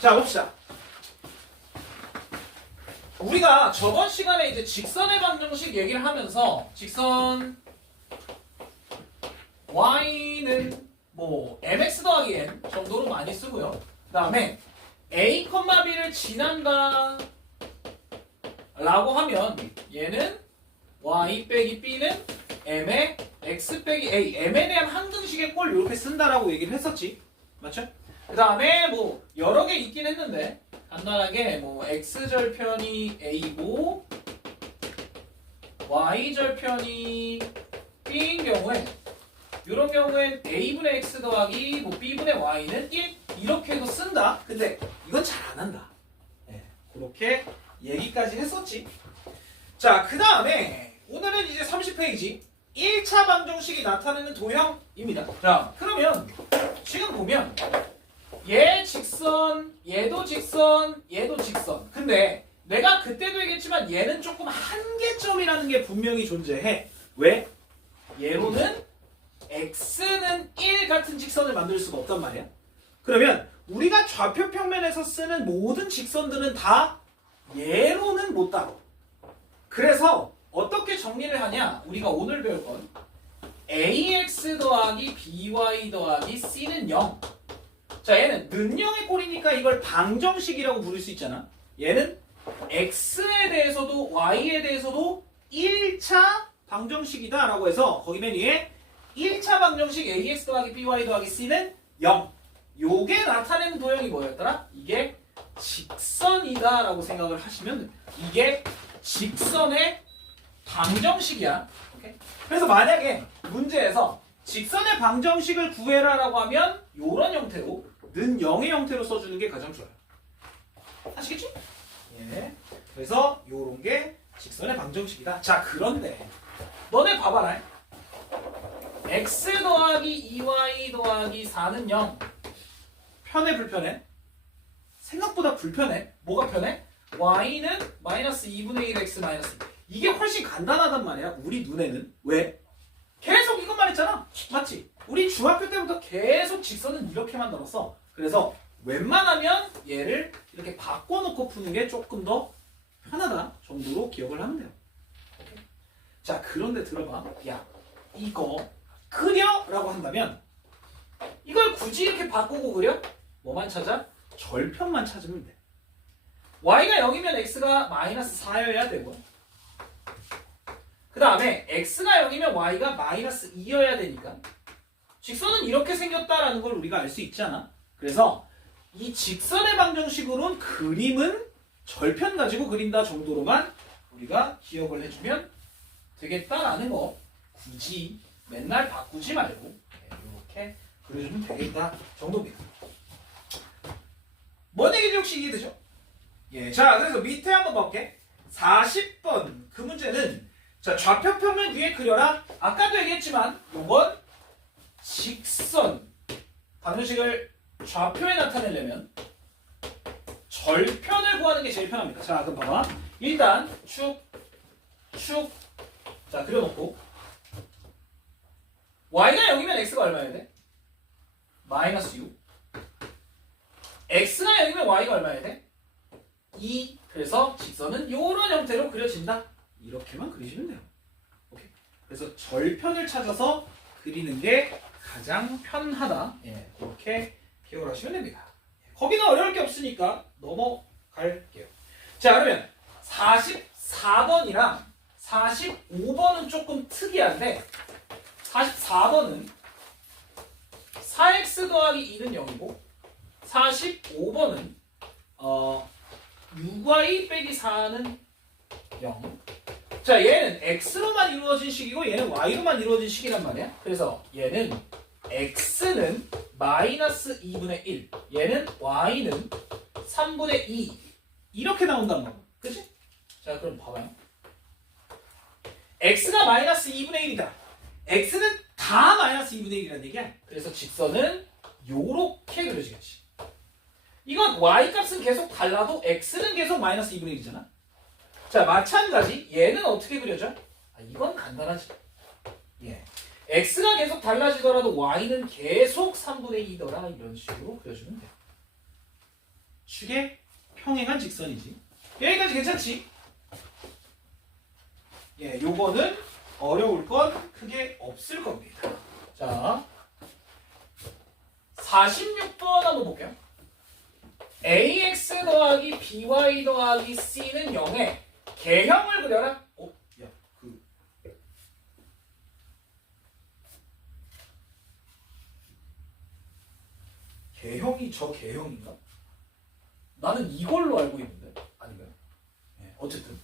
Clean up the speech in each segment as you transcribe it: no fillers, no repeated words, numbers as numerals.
자, 봅시다. 우리가 저번 시간에 이제 직선의 방정식 얘기를 하면서 직선 y는 뭐 mx 더하기 n 정도로 많이 쓰고요. 그 다음에 a, b를 지난다 라고 하면 얘는 y 빼기 b는 m의 x 빼기 a, m에 대한 항등식의 꼴 이렇게 쓴다라고 얘기를 했었지. 맞죠? 그 다음에 뭐 여러 개 있긴 했는데 간단하게 뭐 x절편이 a고 y절편이 b인 경우에 이런 경우엔 a분의 x 더하기 뭐 b분의 y는 1 이렇게 해서 쓴다. 근데 이건 잘 안 한다. 네, 그렇게 얘기까지 했었지. 자, 그 다음에 오늘은 이제 30페이지 1차 방정식이 나타내는 도형입니다. 자, 그러면 지금 보면 얘 직선, 얘도 직선, 얘도 직선. 근데 내가 그때도 얘기했지만 얘는 조금 한계점이라는 게 분명히 존재해. 왜? 얘로는 x는 1 같은 직선을 만들 수가 없단 말이야. 그러면 우리가 좌표 평면에서 쓰는 모든 직선들은 다 얘로는 못 다뤄. 그래서 어떻게 정리를 하냐? 우리가 오늘 배울 건 ax 더하기 by 더하기 c는 0. 자, 얘는 는영의 꼴이니까 이걸 방정식이라고 부를 수 있잖아. 얘는 x에 대해서도 y에 대해서도 1차 방정식이다 라고 해서 거기 맨 위에 1차 방정식 ax 더하기 by 더하기 c는 0. 요게 나타내는 도형이 뭐였더라? 이게 직선이다 라고 생각을 하시면 됩니다. 이게 직선의 방정식이야. 오케이? 그래서 만약에 문제에서 직선의 방정식을 구해라 라고 하면 요런 형태로 는 0의 형태로 써주는 게 가장 좋아요. 아시겠지? 예. 그래서 요런 게 직선의 방정식이다. 자, 그런데 너네 봐봐라. x 더하기 2y 더하기 4는 0. 편해 불편해? 생각보다 불편해. 뭐가 편해? y는 마이너스 2분의 1x 마이너스 2. 이게 훨씬 간단하단 말이야. 우리 눈에는. 왜? 계속 이것만 했잖아. 맞지? 우리 중학교 때부터 계속 직선은 이렇게 만들었어. 그래서 웬만하면 얘를 이렇게 바꿔놓고 푸는 게 조금 더 편하다 정도로 기억을 하면 돼요. 오케이? 자, 그런데 들어봐. 야, 이거 그려? 라고 한다면 이걸 굳이 이렇게 바꾸고 그려? 뭐만 찾아? 절편만 찾으면 돼. y가 0이면 x가 마이너스 4여야 되고, 그 다음에 x가 0이면 y가 마이너스 2여야 되니까 직선은 이렇게 생겼다라는 걸 우리가 알 수 있잖아. 그래서 이 직선의 방정식으로는 그림은 절편 가지고 그린다 정도로만 우리가 기억을 해주면 되겠다라는 거, 굳이 맨날 바꾸지 말고 이렇게 그려주면 되겠다 정도입니다. 뭔 얘기인지 혹시 이해되죠? 예, 자, 그래서 밑에 한번 볼게. 40번 그 문제는 자, 좌표 평면 위에 그려라. 아까도 얘기했지만 이건 직선 방정식을 좌표에 나타내려면 절편을 구하는 게 제일 편합니다. 자, 그럼 봐봐. 일단 축 자, 그려놓고 y가 0이면 x가 얼마여야 돼? 마이너스 6. x가 0이면 y가 얼마여야 돼? 2. 그래서 직선은 이런 형태로 그려진다. 이렇게만 그리시면 돼요. 오케이. 그래서 절편을 찾아서 그리는 게 가장 편하다. 예, 그렇게 기억을 하시면 됩니다. 거기는 어려울 게 없으니까 넘어갈게요. 자, 그러면 44번이랑 45번은 조금 특이한데 44번은 4x 더하기 2는 0이고 45번은 6y 빼기 4는 0. 자, 얘는 x로만 이루어진 식이고 얘는 y로만 이루어진 식이란 말이야. 그래서 얘는 x는 마이너스 2분의 1, 얘는 y는 3분의 2 이렇게 나온단 말이야. 그치? 자, 그럼 봐봐요. x가 마이너스 2분의 1이다. x는 다 마이너스 2분의 1이라는 얘기야. 그래서 직선은 요렇게 그려지겠지. 이건 y 값은 계속 달라도 x는 계속 마이너스 2분의 1이잖아. 자, 마찬가지 얘는 어떻게 그려져? 이건 간단하지. 예. x가 계속 달라지더라도 y는 계속 3분의 2더라 이런 식으로 그려주면 돼요. 축에 평행한 직선이지. 여기까지 괜찮지? 예, 요거는 어려울 건 크게 없을 겁니다. 자, 46번 한번 볼게요. ax 더하기 by 더하기 c는 0에 개형을 그려라. 야, 개형이 저 개형인가? 나는 이걸로 알고 있는데 아닌가요? 네, 어쨌든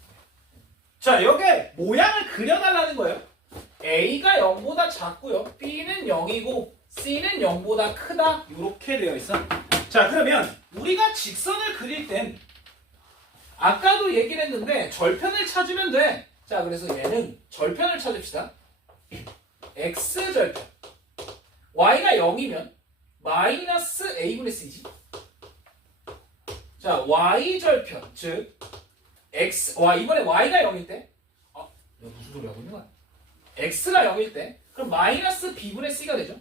자, 여기 모양을 그려달라는 거예요. A가 0보다 작고요. B는 0이고 C는 0보다 크다. 이렇게 되어 있어. 자, 그러면 우리가 직선을 그릴 땐 아까도 얘기를 했는데 절편을 찾으면 돼. 자, 그래서 얘는 절편을 찾읍시다. X절편. Y가 0이면 마이너스 A분의 C지. 자, Y절편. 즉 이번에 Y가 0일 때 야, 무슨 소리 하고 있는 거야? X가 0일 때 그럼 마이너스 B분의 C가 되죠.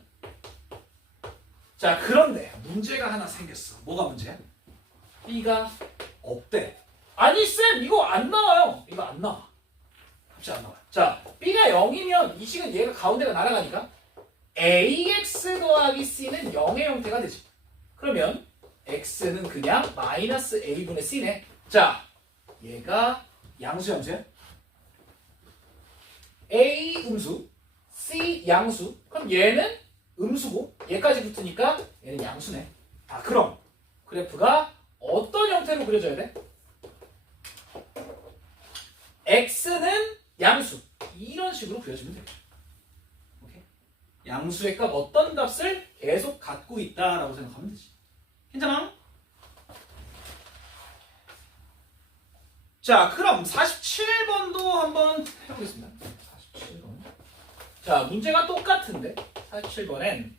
자, 그런데 문제가 하나 생겼어. 뭐가 문제야? B가 없대. 아니 쌤, 이거 안 나와요. 이거 안 나와. 갑자기 안 나와요. 자, B가 0이면 이 식은 얘가 가운데가 날아가니까 AX 더하기 C는 0의 형태가 되지. 그러면 X는 그냥 마이너스 A분의 C네. 자, 얘가 양수 함수야. A 음수, C 양수. 그럼 얘는 음수고 얘까지 붙으니까 얘는 양수네. 아, 그럼 그래프가 어떤 형태로 그려져야 돼? X는 양수. 이런 식으로 그려주면 되죠. 오케이? 양수의 값 어떤 값을 계속 갖고 있다라고 생각하면 되지. 괜찮아? 자, 그럼 47번도 한번 해보겠습니다. 47번. 자, 문제가 똑같은데 47번엔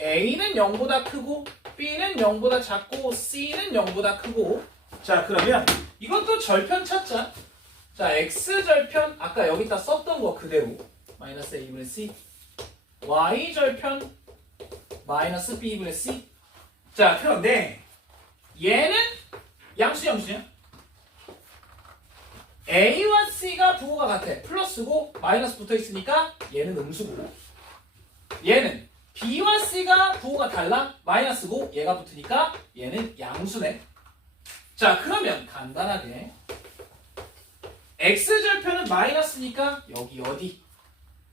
A는 0보다 크고 B는 0보다 작고 C는 0보다 크고. 자, 그러면 이것도 절편 찾자. 자, X절편 아까 여기다 썼던 거 그대로 마이너스 A분의 C. Y절편 마이너스 B분의 C. 자, 그런데 얘는 양수냐? A와 C가 부호가 같아. 플러스고 마이너스 붙어있으니까 얘는 음수고, 얘는 B와 C가 부호가 달라. 마이너스고 얘가 붙으니까 얘는 양수네. 자, 그러면 간단하게 X절편은 마이너스니까 여기 어디,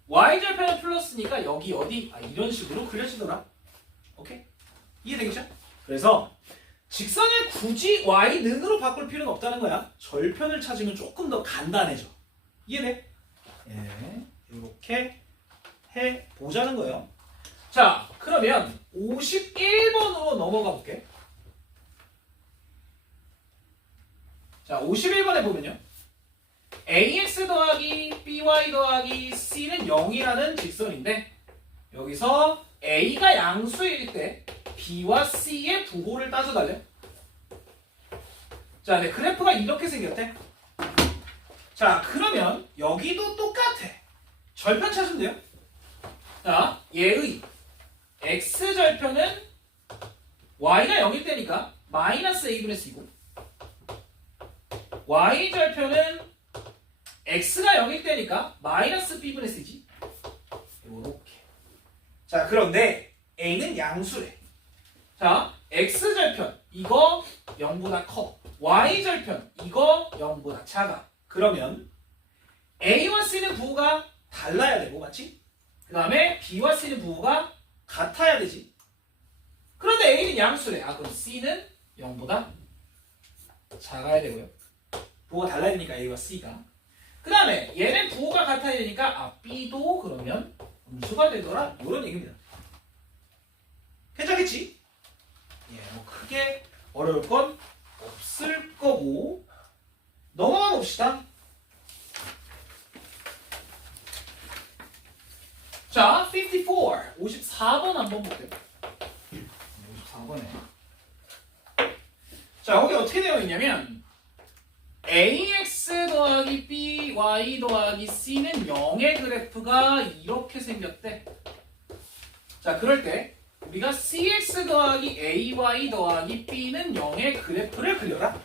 Y절편은 플러스니까 여기 어디. 이런 식으로 그려지더라. 오케이? 이해되겠죠? 그래서 직선을 굳이 Y는으로 바꿀 필요는 없다는 거야. 절편을 찾으면 조금 더 간단해져. 이해돼? 예, 이렇게 해보자는 거예요. 자, 그러면 51번으로 넘어가 볼게. 자, 51번에 보면요. AX 더하기 BY 더하기 C는 0이라는 직선인데 여기서 A가 양수일 때 B와 C의 부호를 따져달래. 자, 네, 그래프가 이렇게 생겼대. 자, 그러면 여기도 똑같아. 절편 찾으면 돼요. 자, 얘의 X절편은 Y가 0일 때니까 마이너스 A분의 C고, Y절편은 X가 0일 때니까 마이너스 B분의 C지. 이렇게. 자, 그런데 A는 양수래. 자, X절편 이거 0보다 커. Y절편 이거 0보다 작아. 그러면 A와 C는 부호가 달라야 되고, 맞지? 그 다음에 B와 C는 부호가 같아야 되지. 그런데 A는 양수래. 그럼 C는 0보다 작아야 되고요. 부호가 달라야 되니까 A와 C가. 그 다음에 얘는 부호가 같아야 되니까 B도 그러면 음수가 되더라. 이런 얘기입니다. 괜찮겠지? 예, 뭐 크게 어려울 건 없을 거고. 넘어가 봅시다. 자, 54번 한번 볼게요. 54번에. 자, 거기 어떻게 되어 있냐면 AX 더하기 BY 더하기 C는 0의 그래프가 이렇게 생겼대. 자, 그럴 때 우리가 cx 더하기 ay 더하기 b는 0의 그래프를 그려라.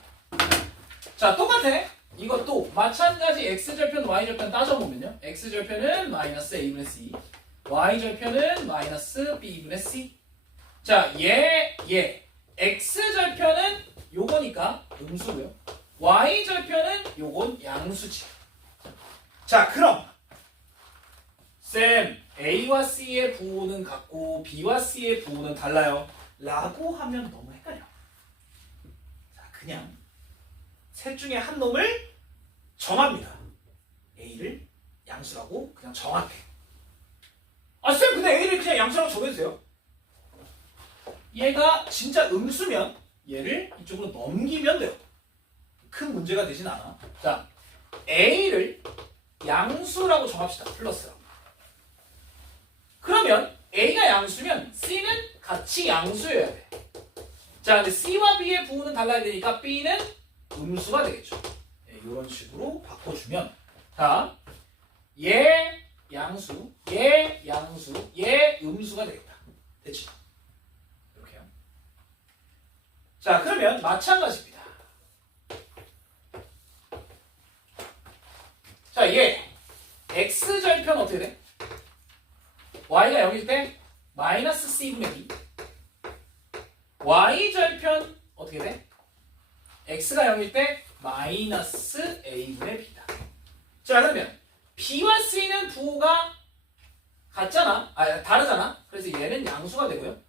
자, 똑같아. 이것도 마찬가지 x절편, y절편 따져보면요. x절편은 마이너스 a분의 c, y절편은 마이너스 b분의 c. 자, x절편은 요거니까 음수고요. y절편은 요건 양수지. 자, 그럼 쌤, a와 c의 부호는 같고 b와 c의 부호는 달라요 라고 하면 너무 헷갈려. 자, 그냥 셋 중에 한 놈을 정합니다. a를 양수라고 그냥 정할게. 아, 쌤, 근데 a를 그냥 양수라고 정해주세요. 얘가 진짜 음수면 얘를 이쪽으로 넘기면 돼요. 큰 문제가 되진 않아. 자, a를 양수라고 정합시다. 플러스라고. 그러면 a가 양수면 c는 같이 양수여야 돼. 자, 근데 c와 b의 부호는 달라야 되니까 b는 음수가 되겠죠. 네, 이런 식으로 바꿔주면, 자, 얘 양수, 얘 양수, 얘 음수가 되겠다. 됐지? 이렇게요. 자, 그러면 마찬가지입니다. 자, 얘 x절편 어떻게 돼? y가 0일 때 마이너스 c분의 b. y절편 어떻게 돼? x가 0일 때 마이너스 a분의 b다. 자, 그러면 b와 c는 부호가 같잖아. 다르잖아. 그래서 얘는 양수가 되고요.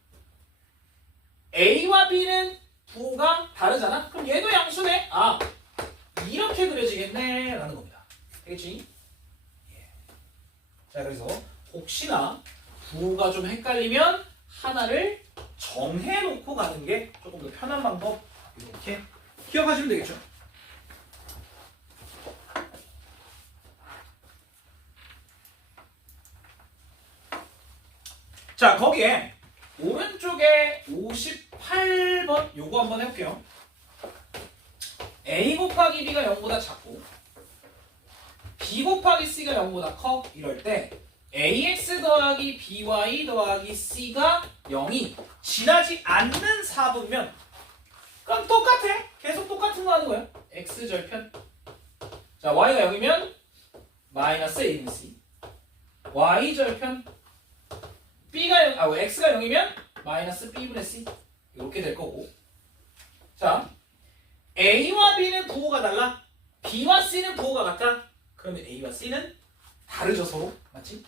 a와 b는 부호가 다르잖아. 그럼 얘도 양수네. 아, 이렇게 그려지겠네 라는 겁니다. 되겠지? 예. 자, 그래서 혹시나 부호가 좀 헷갈리면 하나를 정해놓고 가는 게 조금 더 편한 방법, 이렇게 기억하시면 되겠죠. 자, 거기에 오른쪽에 58번 요거 한번 해볼게요. a 곱하기 b가 0보다 작고 b 곱하기 c가 0보다 커. 이럴 때 ax 더하기 by 더하기 c가 0이 지나지 않는 사분면, 그럼 똑같아. 계속 똑같은 거 하는 거야. x절편. 자, y가 0이면 마이너스 a분의 c. y절편 x가 0이면 마이너스 b분의 c. 이렇게 될 거고. 자, a와 b는 부호가 달라. b와 c는 부호가 같다. 그러면 a와 c는 다르죠, 서로. 맞지?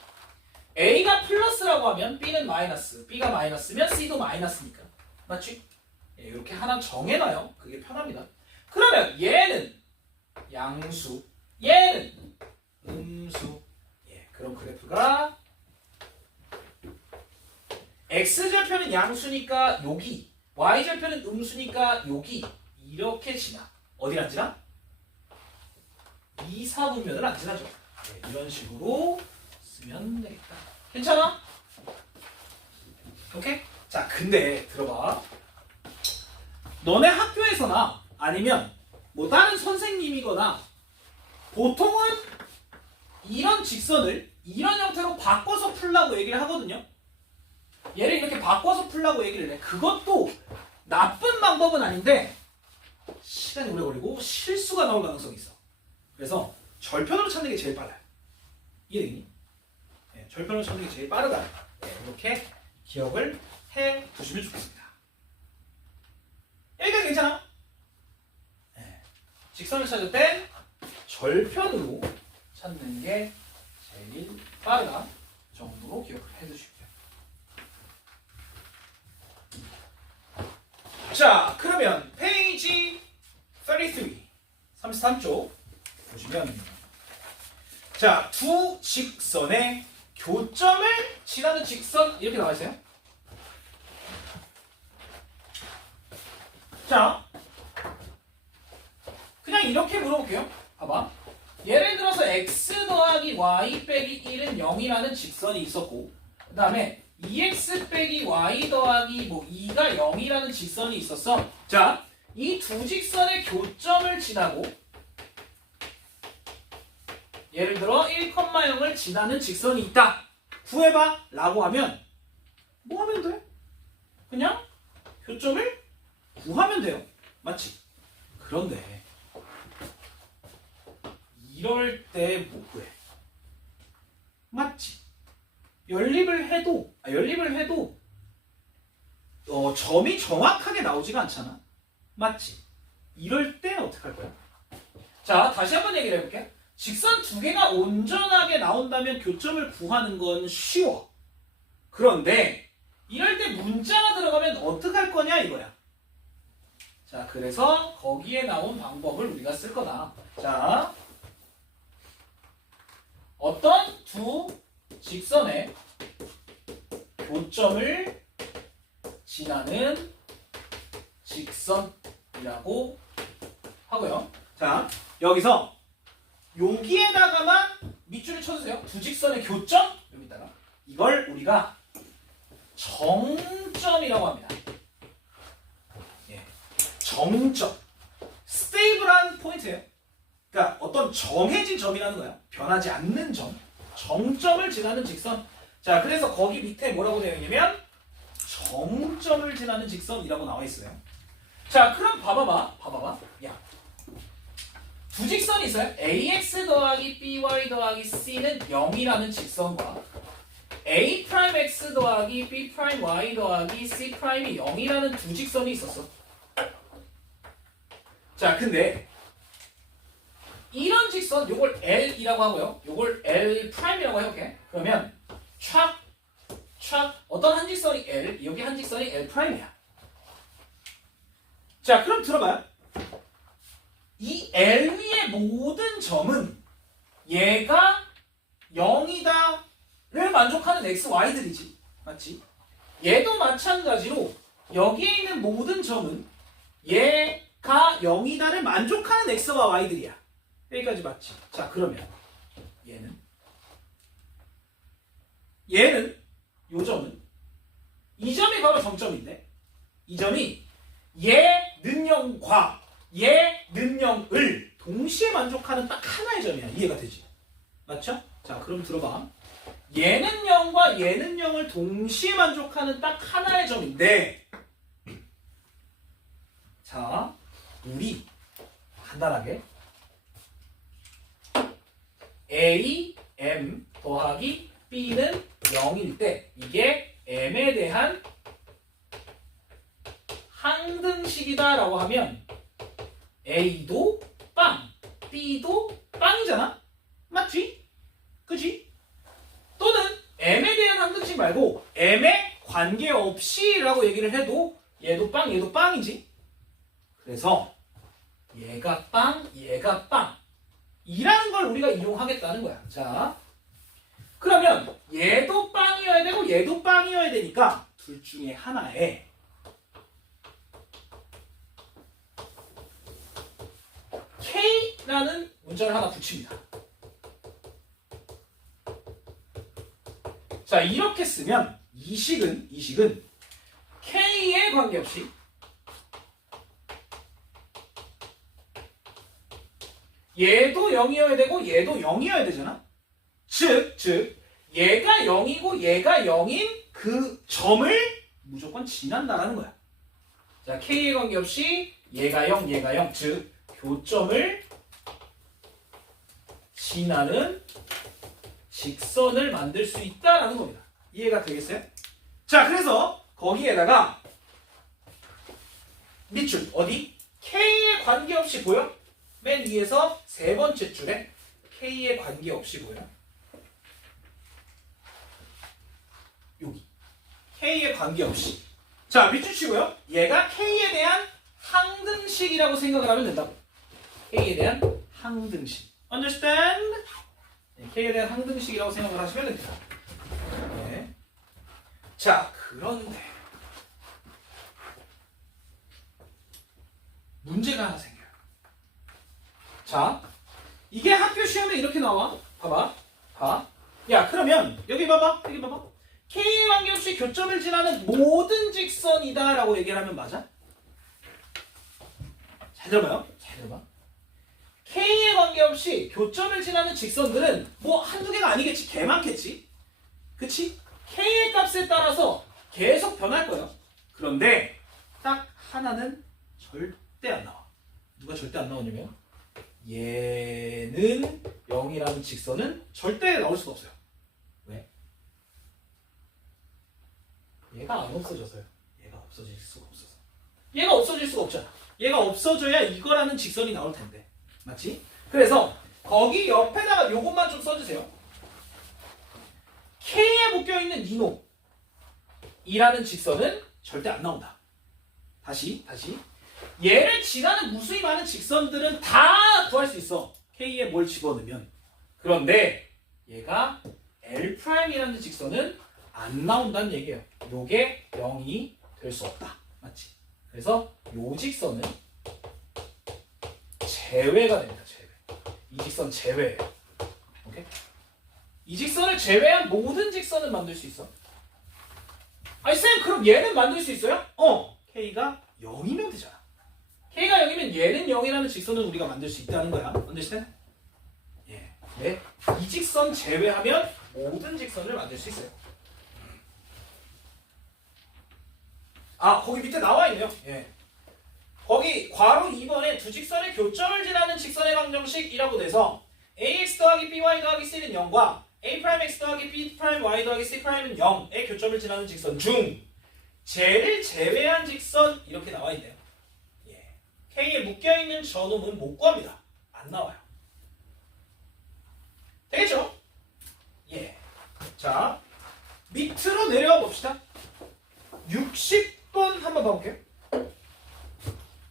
a가 플러스라고 하면 b는 마이너스, b가 마이너스면 c도 마이너스니까. 맞지? 예, 이렇게 하나 정해놔요. 그게 편합니다. 그러면 얘는 양수, 얘는 음수. 예, 그럼 그래프가 x절편은 양수니까 여기, y절편은 음수니까 여기 이렇게 지나. 어디를 안 지나? 이 사분면을 안 지나죠. 네, 이런 식으로 쓰면 되겠다. 괜찮아? 오케이? 자, 근데 들어봐. 너네 학교에서나 아니면 뭐 다른 선생님이거나 보통은 이런 직선을 이런 형태로 바꿔서 풀라고 얘기를 하거든요. 얘를 이렇게 바꿔서 풀라고 얘기를 해. 그것도 나쁜 방법은 아닌데 시간이 오래 걸리고 실수가 나올 가능성이 있어. 그래서 절편으로 찾는 게 제일 빨라요. 이해되니? 네, 절편으로 찾는 게 제일 빠르다. 네, 이렇게 기억을 해 두시면 좋겠습니다. 여기까지 괜찮아? 네, 직선을 찾을 땐 절편으로 찾는 게 제일 빠르다 정도로 기억을 해 두시고요. 자, 그러면 페이지 33쪽 보시면, 자, 두 직선의 교점을 지나는 직선 이렇게 나와 있어요. 자, 그냥 이렇게 물어볼게요. 봐봐. 예를 들어서 x 더하기 y 빼기 1은 0이라는 직선이 있었고, 그 다음에 2x 빼기 y 더하기 2가 0이라는 직선이 있었어. 자, 이 두 직선의 교점을 지나고 예를 들어 1,0을 지나는 직선이 있다. 구해봐 라고 하면 뭐 하면 돼? 그냥 교점을 구하면 돼요. 맞지? 그런데 이럴 때 못 구해. 맞지? 연립을 해도 점이 정확하게 나오지가 않잖아. 맞지? 이럴 때는 어떻게 할 거야? 자, 다시 한번 얘기를 해볼게. 직선 두 개가 온전하게 나온다면 교점을 구하는 건 쉬워. 그런데 이럴 때 문자가 들어가면 어떻게 할 거냐 이거야. 자, 그래서 거기에 나온 방법을 우리가 쓸 거다. 자, 어떤 두 직선의 교점을 지나는 직선이라고 하고요. 자, 여기서 여기에다가만 밑줄을 쳐주세요. 두 직선의 교점 여기다가 이걸 우리가 정점이라고 합니다. 예, 정점. 스테이블한 포인트예요. 그러니까 어떤 정해진 점이라는 거야. 변하지 않는 점. 정점을 지나는 직선. 자, 그래서 거기 밑에 뭐라고 되어 있냐면 정점을 지나는 직선이라고 나와 있어요. 자, 그럼 봐봐봐. 야, 두 직선이 있어요. ax 더하기 by 더하기 c는 0이라는 직선과 a'x 더하기 b'y 더하기 c'이 0이라는 두 직선이 있었어. 자, 근데 이런 직선, 요걸 L이라고 하고요. 요걸 L'이라고 해볼게. 그러면 촥 어떤 한 직선이 L, 여기 한 직선이 L'이야. 자, 그럼 들어봐요. 이 L 위의 모든 점은 얘가 0이다를 만족하는 XY들이지. 맞지? 얘도 마찬가지로 여기에 있는 모든 점은 얘가 0이다를 만족하는 X와 Y들이야. 여기까지 맞지? 자, 그러면 얘는 요 점은 이 점이 바로 정점인데 이 점이 얘는 0과 얘는 0을 동시에 만족하는 딱 하나의 점이야. 이해가 되지? 맞죠? 자, 그럼 들어봐. 얘는 0과 얘는 0을 동시에 만족하는 딱 하나의 점인데 자, 우리 간단하게 A, M 더하기 B는 0일 때 이게 M에 대한 항등식이다 라고 하면 A도 빵, B도 빵이잖아? 맞지? 그치? 또는 M에 대한 항등식 말고 M에 관계없이 라고 얘기를 해도 얘도 빵, 얘도 빵이지? 그래서 얘가 빵, 얘가 빵 이라는 걸 우리가 이용하겠다는 거야. 자, 그러면 얘도 빵이어야 되고 얘도 빵이어야 되니까 둘 중에 하나에 K라는 문자를 하나 붙입니다. 자, 이렇게 쓰면 이 식은 K에 관계없이 얘도 0이어야 되고 얘도 0이어야 되잖아. 즉 얘가 0이고 얘가 0인 그 점을 무조건 지난다라는 거야. 자, K에 관계없이 얘가 0, 얘가 0, 즉 교점을 지나는 직선을 만들 수 있다라는 겁니다. 이해가 되겠어요? 자, 그래서 거기에다가 밑줄 어디? K에 관계없이 보여? 맨 위에서 세 번째 줄에 K에 관계없이 보여? 여기 K에 관계없이. 자, 밑줄 치고요. 얘가 K에 대한 항등식이라고 생각을 하면 된다고. K에 대한 항등식. Understand? 네, K에 대한 항등식이라고 생각을 하시면 됩니다. 네. 자, 그런데 문제가 하나 생겨요. 자, 이게 학교 시험에 이렇게 나와. 봐봐. 야, 그러면 여기 봐봐. K에 관계없이 교점을 지나는 모든 직선이다 라고 얘기를 하면 맞아? 잘 들어봐. K에 관계없이 교점을 지나는 직선들은 뭐 한두 개가 아니겠지. 개 많겠지. 그치? K의 값에 따라서 계속 변할 거예요. 그런데 딱 하나는 절대 안 나와. 누가 절대 안 나오냐면 얘는 0이라는 직선은 절대 나올 수가 없어요. 왜? 얘가 안 없어져서요. 얘가 없어질 수가 없어서. 얘가 없어질 수가 없잖아. 얘가 없어져야 이거라는 직선이 나올 텐데. 맞지? 그래서 거기 옆에다가 요것만 좀 써주세요. K에 묶여있는 이노 이라는 직선은 절대 안 나온다. 다시 얘를 지나는 무수히 많은 직선들은 다 구할 수 있어. K에 뭘 집어넣으면. 그런데 얘가 L'이라는 직선은 안 나온다는 얘기예요. 요게 0이 될 수 없다. 맞지? 그래서 요 직선은 제외가 됩니다. 제외. 이 직선 제외예요. 오케이? 이 직선을 제외한 모든 직선을 만들 수 있어. 아니 쌤 그럼 얘는 만들 수 있어요? K가 0이면 되잖아. K가 0이면 얘는 0이라는 직선을 우리가 만들 수 있다는 거야. understand? 예. 네. 이 직선 제외하면 모든 직선을 만들 수 있어요. 아 거기 밑에 나와 있네요. 예. 거기 괄호 2번에 두 직선의 교점을 지나는 직선의 방정식이라고 돼서 ax 더하기 by 더하기 c는 0과 a'x 더하기 b'y 더하기 c'는 0의 교점을 지나는 직선 중 쟤를 제외한 직선 이렇게 나와 있네요. 예. K에 묶여있는 저놈은 못 구합니다. 안 나와요. 되겠죠? 예. 자, 밑으로 내려와 봅시다. 60번 한번 봐볼게요.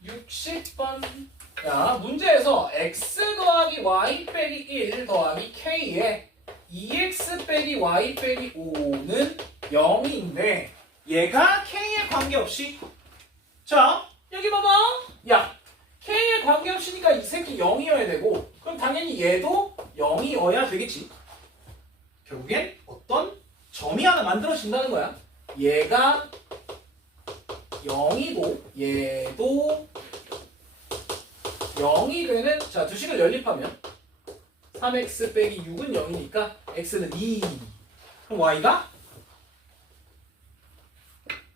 60번. 자, 문제에서 x 더하기 y 빼기 1 더하기 k에 2x 빼기 y 빼기 5는 0인데 얘가 k에 관계없이 자, 여기 봐봐. 야, k에 관계없이니까 이 새끼 0이어야 되고 그럼 당연히 얘도 0이어야 되겠지. 결국엔 어떤 점이 하나 만들어진다는 거야. 얘가 0이고 얘도 0이 되는 자 두 식을 연립하면 3x 빼기 6은 0이니까 x는 2 그럼 y가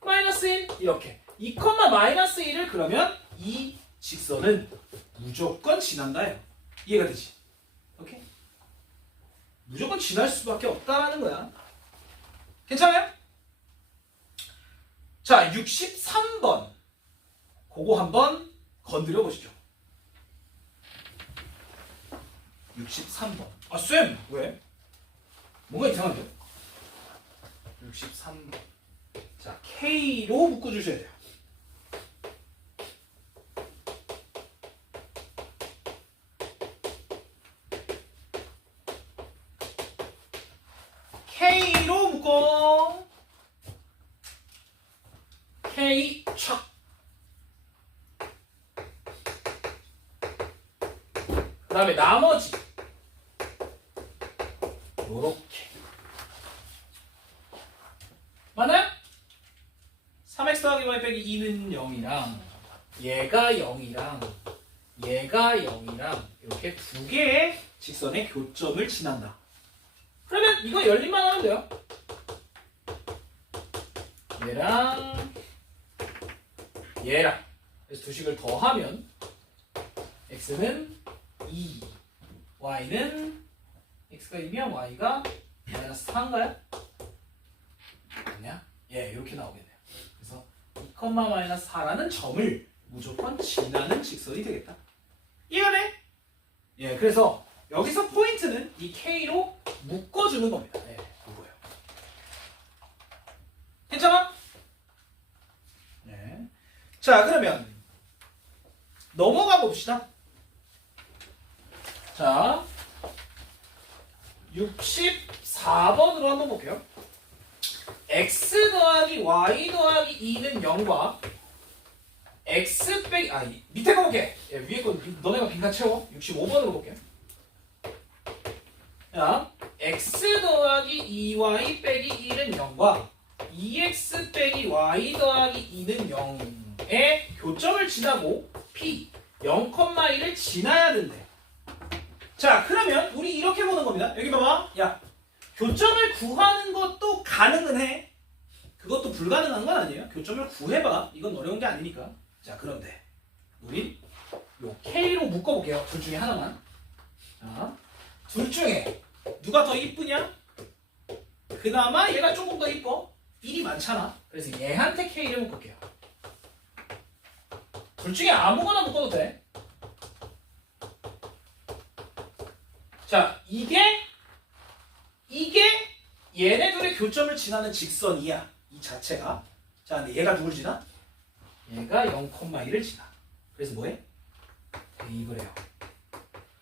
마이너스 1 이렇게 2, 마이너스 1을 그러면 이 직선은 무조건 지난다예요. 이해가 되지? 오케이? 무조건 지날 수밖에 없다라는 거야. 괜찮아요? 자, 63번. 그거 한번 건드려 보시죠. 63번. 아, 쌤! 왜? 뭔가 이상한데요? 63번. 자, K로 묶어주셔야 돼요. K로 묶어. K 촥. 그 다음에 나머지 요렇게 맞나요? 3x 더하기 y 빼기 2는 0이랑 얘가 0이랑 얘가 0이랑 이렇게 두 개의 직선의 교점을 지난다. 그러면 이거 열림만 하면 돼요. 얘랑 얘랑 그래서 두 식을 더하면 x는 2 y는 x가 2면 y가 마이너스 4인가요? 아니야? 예, 이렇게 나오겠네요. 그래서 2, 마이너스 4라는 점을 무조건 지나는 직선이 되겠다. 이해가 돼? 예, 그래서 여기서 포인트는 이 K로 묶어주는 겁니다. 예, 이거예요. 괜찮아? 네. 자, 그러면 넘어가 봅시다. 자, 64번으로 한번 볼게요. x 더하기 y 더하기 2는 0과 x 빼기 밑에 거 볼게. 예, 위에 거 너네가 빈칸 채워. 65번으로 볼게. 자, x 더하기 2y 빼기 1은 0과 2x 빼기 y 더하기 2는 0의 교점을 지나고 p 0,1을 지나야 된대. 자, 그러면 우리 이렇게 보는 겁니다. 여기 봐봐. 야, 교점을 구하는 것도 가능은 해. 그것도 불가능한 건 아니에요. 교점을 구해봐. 이건 어려운 게 아니니까. 자, 그런데 우린 요 K로 묶어볼게요. 둘 중에 하나만. 자, 둘 중에 누가 더 이쁘냐? 그나마 얘가 조금 더 이뻐. 1이 많잖아. 그래서 얘한테 K를 묶을게요. 둘 중에 아무거나 묶어도 돼. 자, 이게 얘네 둘의 교점을 지나는 직선이야. 이 자체가. 자, 근데 얘가 누굴 지나? 얘가 0,1을 지나. 그래서 뭐해? 대입을 해요.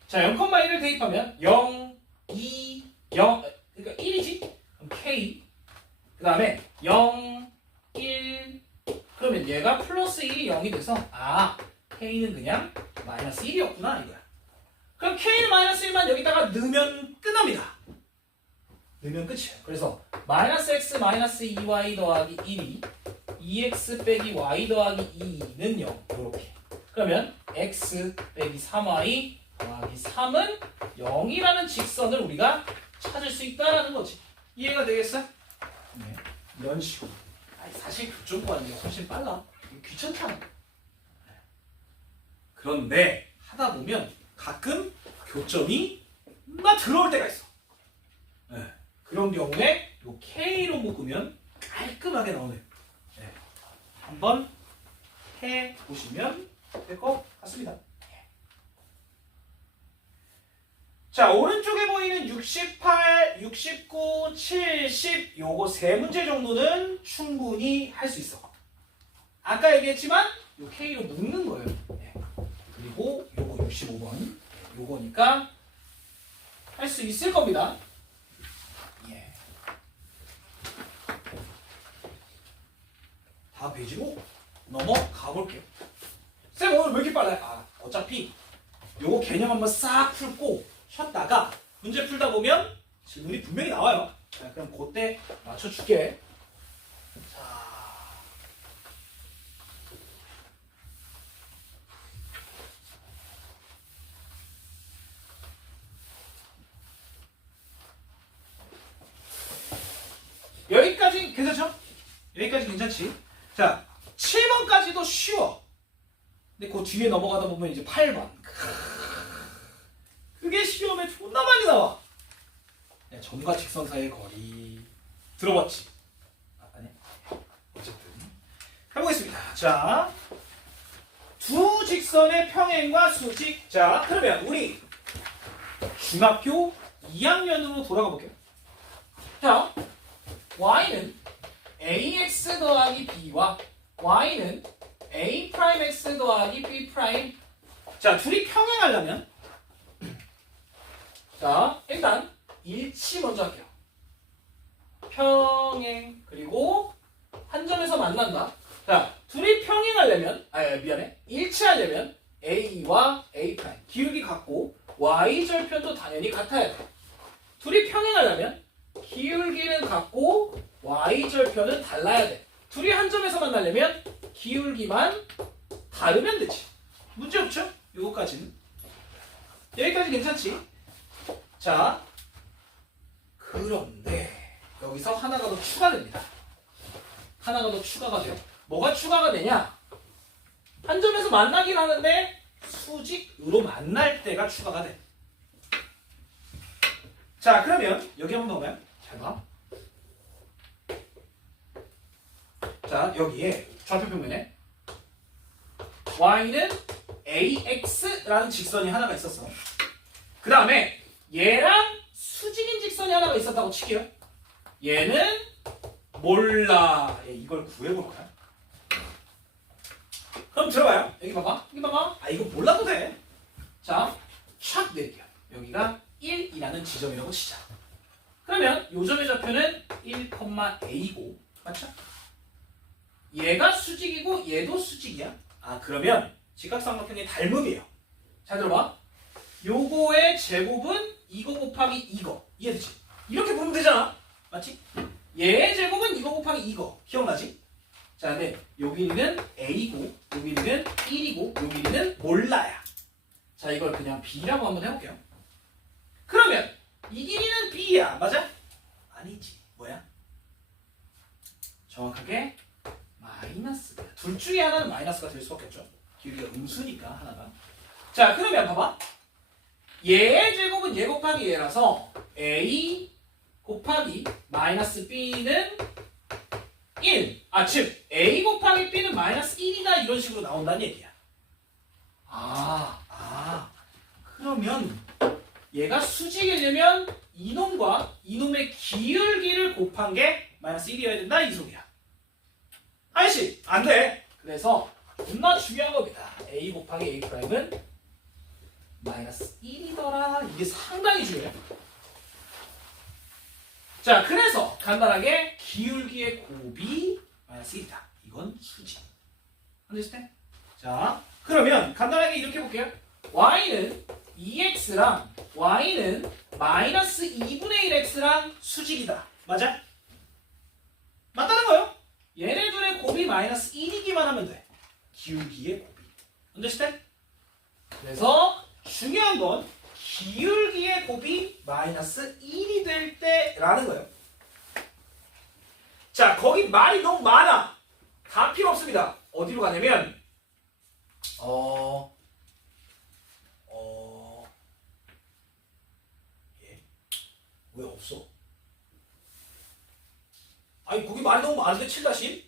자, 0,1을 대입하면 0, 2, 0, 그러니까 1이지? 그럼 K. 그 다음에 0, 1. 그러면 얘가 플러스 1이 0이 돼서 K는 그냥 마이너스 1이었구나 이거야. 그럼 K는 마이너스 1만 여기다가 넣으면 끝납니다. 넣으면 끝이에요. 그래서 마이너스 x 마이너스 2y 더하기 1이 2x 빼기 y 더하기 2는 0 이렇게. 그러면 x 빼기 3y 더하기 3은 0이라는 직선을 우리가 찾을 수 있다라는 거지. 이해가 되겠어? 네. 이런 식으로. 사실 교점 구하는 게 훨씬 빨라. 귀찮잖아. 그런데 하다 보면 가끔 교점이 막 들어올 때가 있어. 네. 그런 경우에 요 K로 묶으면 깔끔하게 나오네요. 네. 한번 해보시면 될 것 같습니다. 자, 오른쪽에 보이는 68, 69, 70 요거 세 문제 정도는 충분히 할 수 있어. 아까 얘기했지만 요 K로 묶는 거예요. 네. 그리고 요거 65번 요거니까 할 수 있을 겁니다. 예. 다 페이지로 넘어가 볼게요. 쌤 오늘 왜 이렇게 빨라요? 어차피 요거 개념 한번 싹 풀고 쉬었다가 문제 풀다 보면 질문이 분명히 나와요. 자, 그럼 그때 맞춰줄게. 자, 여기까지 괜찮죠? 여기까지 괜찮지? 자, 7번까지도 쉬워. 근데 그 뒤에 넘어가다 보면 이제 8번. 그게 시험에 존나 많이 나와. 야, 점과 직선 사이의 거리. 들어봤지? 아니. 어쨌든. 해보겠습니다. 자, 두 직선의 평행과 수직. 자, 그러면 우리 중학교 2학년으로 돌아가 볼게요. 자, y는 ax 더하기 b와 y는 a 프라임 x 더하기 b 프라임. 자, 둘이 평행하려면 자, 일단 일치 먼저 할게요. 평행. 그리고 한 점에서 만난다. 자, 둘이 평행하려면 미안해. 일치하려면 a와 a 프라임 기울기 같고 y 절편도 당연히 같아야 돼. 둘이 평행하려면 기울기는 같고 y 절편은 달라야 돼. 둘이 한 점에서 만나려면 기울기만 다르면 되지. 문제 없죠? 요거까지는. 여기까지 괜찮지? 자, 그런데 여기서 하나가 더 추가됩니다. 하나가 더 추가가 돼요. 뭐가 추가가 되냐? 한 점에서 만나긴 하는데 수직으로 만날 때가 추가가 돼. 자, 그러면 여기 한번 넘어가요. 잘 봐. 자, 여기에 좌표평면에 y는 ax라는 직선이 하나가 있었어. 그 다음에 얘랑 수직인 직선이 하나가 있었다고 칠게요. 얘는 몰라. 이걸 구해볼 거야. 그럼 들어봐요. 여기 봐봐. 여기 봐봐. 이거 몰라도 돼. 자, 촥 내릴게요. 여기가 1이라는 지점이라고 치자. 그러면 요 점의 좌표는 1,a고 맞죠? 얘가 수직이고 얘도 수직이야. 그러면 직각삼각형의 닮음이에요. 잘 들어봐. 요거의 제곱은 이거 곱하기 이거. 이해되지? 이렇게 보면 되잖아. 맞지? 얘의 제곱은 이거 곱하기 이거. 기억나지? 자, 근데 요 길이는 a고 요 길이는 1이고 요 길이는 몰라야. 자, 이걸 그냥 b라고 한번 해볼게요. 그러면 이 길이는 b야. 맞아? 아니지. 뭐야? 정확하게 마이너스입니다. 둘 중에 하나는 마이너스가 될 수 없겠죠. 기울기가 음수니까 하나가. 자, 그러면 봐봐. 얘의 제곱은 얘 곱하기 얘라서 a 곱하기 마이너스 b는 1. 즉 a 곱하기 b는 마이너스 1이다 이런 식으로 나온다는 얘기야. 그러면 얘가 수직이려면 이놈과 이놈의 기울기를 곱한 게 마이너스 1이어야 된다 이 소리야. 아이씨 안 돼. 그래서 존나 중요한 겁니다. a 곱하기 a 프라임은 마이너스 1이더라. 이게 상당히 중요해. 자, 그래서 간단하게 기울기의 곱이 마이너스 1이다. 이건 수직. understand? 자, 그러면 간단하게 이렇게 볼게요. y는 2x랑 y는 마이너스 2분의 1x랑 수직이다. 맞아? 맞다는 거예요. 얘네들의 곱이 마이너스 1이기만 하면 돼. 기울기의 곱이. understand? 그래서 중요한 건 기울기의 곱이 마이너스 1이 될 때라는 거예요. 자, 거기 말이 너무 많아. 다 필요 없습니다. 어디로 가냐면 왜 없어? 아니 거기 말이 너무 많은데 7-1?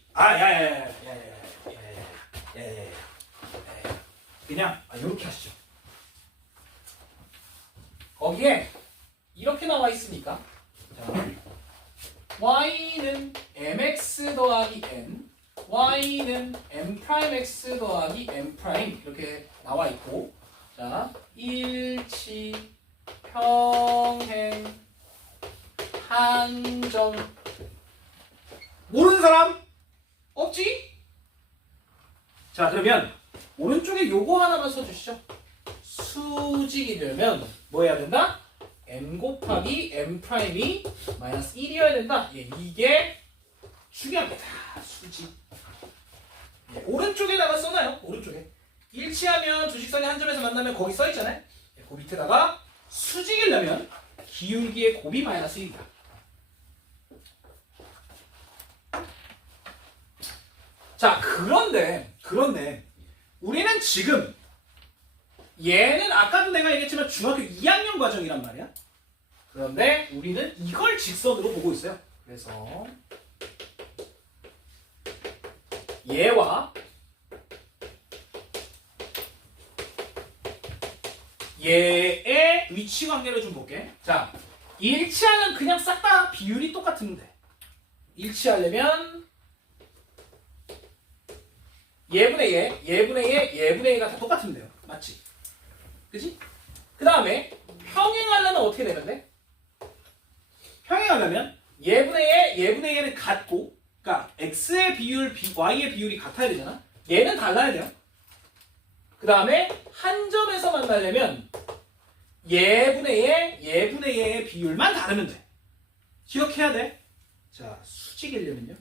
그냥 이렇게 하시죠. 거기에 이렇게 나와 있으니까 자, y는 mx 더하기 n, y는 m'x 더하기 m' 이렇게 나와 있고, 자 일치, 평행, 한정. 모르는 사람 없지? 자, 그러면 오른쪽에 요거 하나만 써주시죠. 수직이 되면 뭐 해야 된다? m 곱하기 m'이 마이너스 1이어야 된다. 이게 중요합니다. 수직. 오른쪽에다가 써놔요. 오른쪽에. 일치하면 주식선이 한 점에서 만나면 거기 써있잖아요. 그 밑에다가 수직이려면 기울기의 곱이 마이너스 1이다. 자, 그런데 우리는 지금 얘는 아까도 내가 얘기했지만 중학교 2학년 과정이란 말이야. 그런데 우리는 이걸 직선으로 보고 있어요. 그래서 얘와 얘의 위치 관계를 좀 볼게. 자, 일치하면 그냥 싹 다 비율이 똑같으면 돼. 일치하려면 얘분의 얘, 얘분의 얘, 얘분의 얘가 다 똑같으면 돼요. 맞지? 그치? 그 다음에 평행하려면 어떻게 되는데? 평행하려면 얘분의 얘, 얘분의 얘는 같고, 그러니까 x의 비율, y의 비율이 같아야 되잖아? 얘는 달라야 돼요. 그 다음에 한 점에서 만나려면 얘분의 얘, 얘분의 얘의 비율만 다르면 돼. 기억해야 돼. 자, 수직이려면요.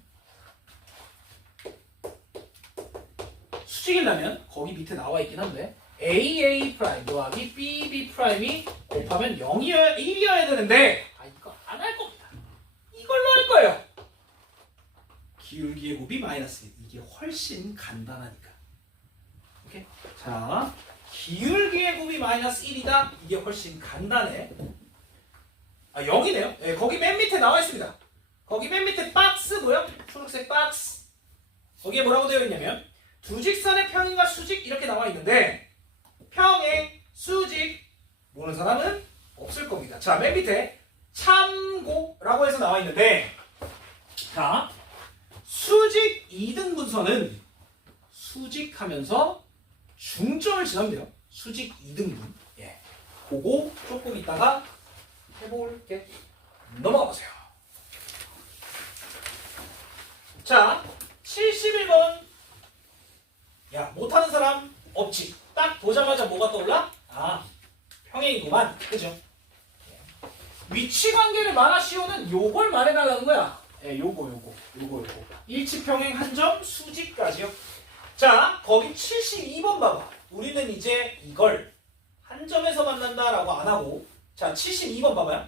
수직이려면 거기 밑에 나와 있긴 한데 AA 프라임 더하기 BB 프라임이 곱하면 0이어야 1이어야 되는데 이거 안 할 겁니다. 이걸로 할 거예요. 기울기의 곱이 마이너스 1. 이게 훨씬 간단하니까. 오케이? 자, 기울기의 곱이 마이너스 1이다. 이게 훨씬 간단해. 0이네요. 네, 거기 맨 밑에 나와 있습니다. 거기 맨 밑에 박스 뭐야? 초록색 박스. 거기에 뭐라고 되어 있냐면 두 직선의 평행과 수직 이렇게 나와 있는데 평행, 수직 모르는 사람은 없을 겁니다. 자, 맨 밑에 참고라고 해서 나와 있는데 자, 수직 2등 분선은 수직하면서 중점을 지나면 돼요. 수직 2등분. 예. 그거 조금 이따가 해볼게. 넘어가 보세요. 자, 71번. 야, 못하는 사람 없지. 딱 보자마자 뭐가 떠올라? 평행이구만. 그죠? 위치 관계를 말하시오는 요걸 말해달라는 거야. 예, 요거. 일치평행 한점 수직까지요. 자, 거기 72번 봐봐. 우리는 이제 이걸 한 점에서 만난다라고 안 하고, 자, 72번 봐봐요.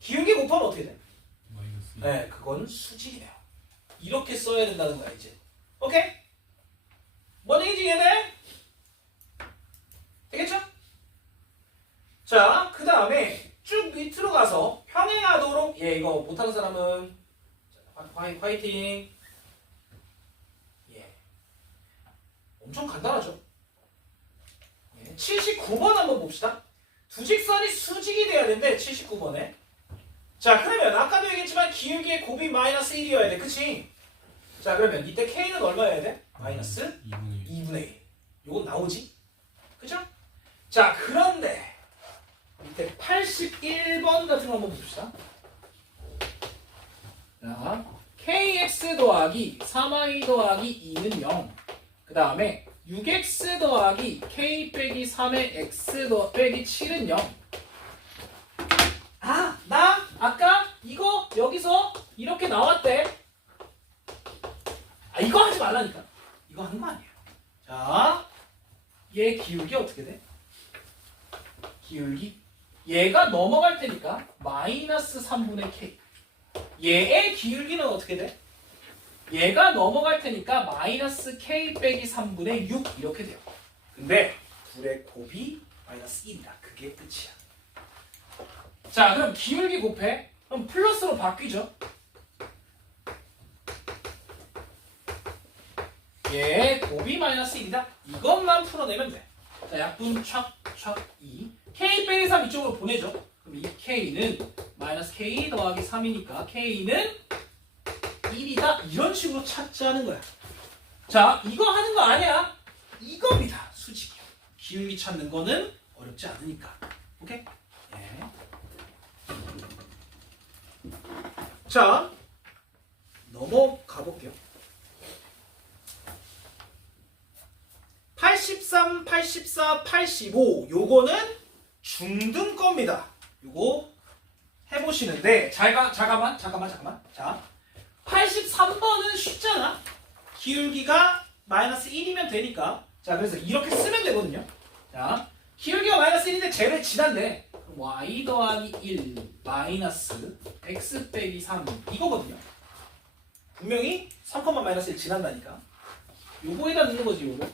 기울기 곱하면 어떻게 돼? 네, 그건 수직이네요. 이렇게 써야 된다는 거야 이제. 오케이? 뭔 얘기지 얘네? 되겠죠? 자, 그 다음에 쭉 밑으로 가서 평행하도록 이거 못하는 사람은 화이팅. 엄청 간단하죠? 79번 한번 봅시다. 두 직선이 수직이 돼야 되는데 79번에 자 그러면 아까도 얘기했지만 기울기의 곱이 마이너스 1이어야 돼. 그치? 자 그러면 이때 K는 얼마여야 돼? 마이너스 2분의 1. 요건 나오지? 그죠? 자 그런데 밑에 81번 같은 거 한번 봅시다. 자 KX 더하기 3Y 더하기 2는 0. 그 다음에 6x 더하기 k 빼기 3의 x 빼기 7은 0. 아, 나 아까 이거 여기서 이렇게 나왔대. 아, 이거 하지 말라니까. 이거 하는 거 아니에요. 자, 얘 기울기 어떻게 돼? 기울기. 얘가 넘어갈 테니까 마이너스 3분의 k. 얘의 기울기는 어떻게 돼? 얘가 넘어갈 테니까 마이너스 k 빼기 3분의 6 이렇게 돼요. 근데 둘의 곱이 마이너스 1이다. 그게 끝이야. 자 그럼 기울기 곱해. 그럼 플러스로 바뀌죠. 얘 곱이 마이너스 1이다. 이것만 풀어내면 돼. 자 약분 촥촥 2 k 빼기 3 이쪽으로 보내죠. 그럼 이 k는 마이너스 k 더하기 3이니까 k는 1이다. 이런 식으로 찾자는 거야. 자, 이거 하는 거 아니야. 이겁니다. 수직이요. 기울기 찾는 거는 어렵지 않으니까. 오케이? 예. 자, 넘어가 볼게요. 83, 84, 85 요거는 중등 겁니다. 요거 해보시는데 잠깐만. 자, 83번은 쉽잖아. 기울기가 마이너스 1이면 되니까. 자, 그래서 이렇게 쓰면 되거든요. 자, 기울기가 마이너스 1인데 쟤를 지난데 y 더하기 1 마이너스 x 빼기 3 이거거든요. 분명히 3, 마이너스 1 지난다니까. 요거에다 넣는 거지, 요거.